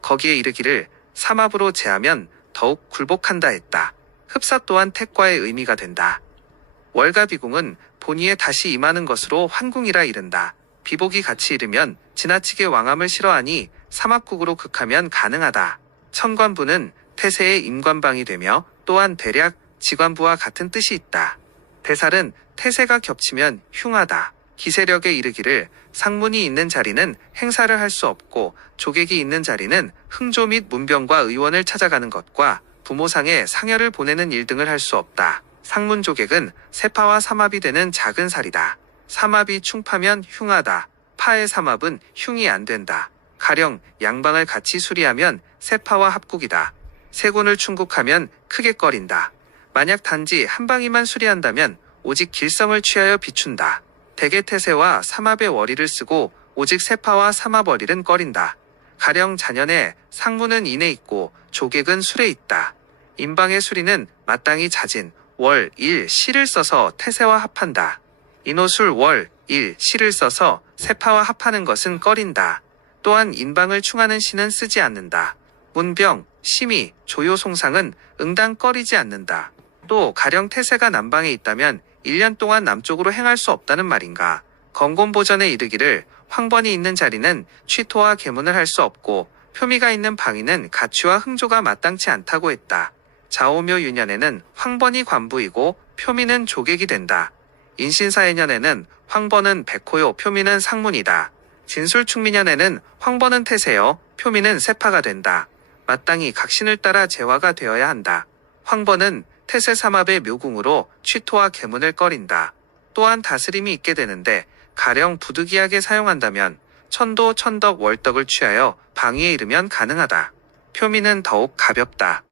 거기에 이르기를 삼합으로 제하면 더욱 굴복한다 했다. 흡사 또한 택과의 의미가 된다. 월가비궁은 본위에 다시 임하는 것으로 환궁이라 이른다. 비복이 같이 이르면 지나치게 왕함을 싫어하니 삼합국으로 극하면 가능하다. 천관부는 태세의 임관방이 되며 또한 대략 지관부와 같은 뜻이 있다. 대살은 태세가 겹치면 흉하다. 기세력에 이르기를 상문이 있는 자리는 행사를 할 수 없고 조객이 있는 자리는 흥조 및 문병과 의원을 찾아가는 것과 부모상에 상여를 보내는 일 등을 할 수 없다. 상문조객은 세파와 삼합이 되는 작은 살이다. 삼합이 충파면 흉하다. 파의 삼합은 흉이 안 된다. 가령 양방을 같이 수리하면 세파와 합국이다. 세군을 충국하면 크게 꺼린다. 만약 단지 한 방이만 수리한다면 오직 길성을 취하여 비춘다. 대개 태세와 삼합의 월의를 쓰고 오직 세파와 삼합 월의는 꺼린다. 가령 자년에 상문은 인에 있고 조객은 술에 있다. 인방의 수리는 마땅히 자진, 월, 일, 시를 써서 태세와 합한다. 인호술, 월, 일, 시를 써서 세파와 합하는 것은 꺼린다. 또한 인방을 충하는 시는 쓰지 않는다. 문병, 심의, 조요송상은 응당 꺼리지 않는다. 또 가령 태세가 남방에 있다면 1년 동안 남쪽으로 행할 수 없다는 말인가. 건곤보전에 이르기를 황번이 있는 자리는 취토와 계문을 할 수 없고 표미가 있는 방위는 가취와 흥조가 마땅치 않다고 했다. 자오묘 유년에는 황번이 관부이고 표미는 조객이 된다. 인신사해년에는 황번은 백호요 표미는 상문이다. 진술충미년에는 황번은 태세요 표미는 세파가 된다. 마땅히 각신을 따라 제화가 되어야 한다. 황번은 태세 삼합의 묘궁으로 취토와 계문을 꺼린다. 또한 다스림이 있게 되는데 가령 부득이하게 사용한다면 천도, 천덕, 월덕을 취하여 방위에 이르면 가능하다. 표미는 더욱 가볍다.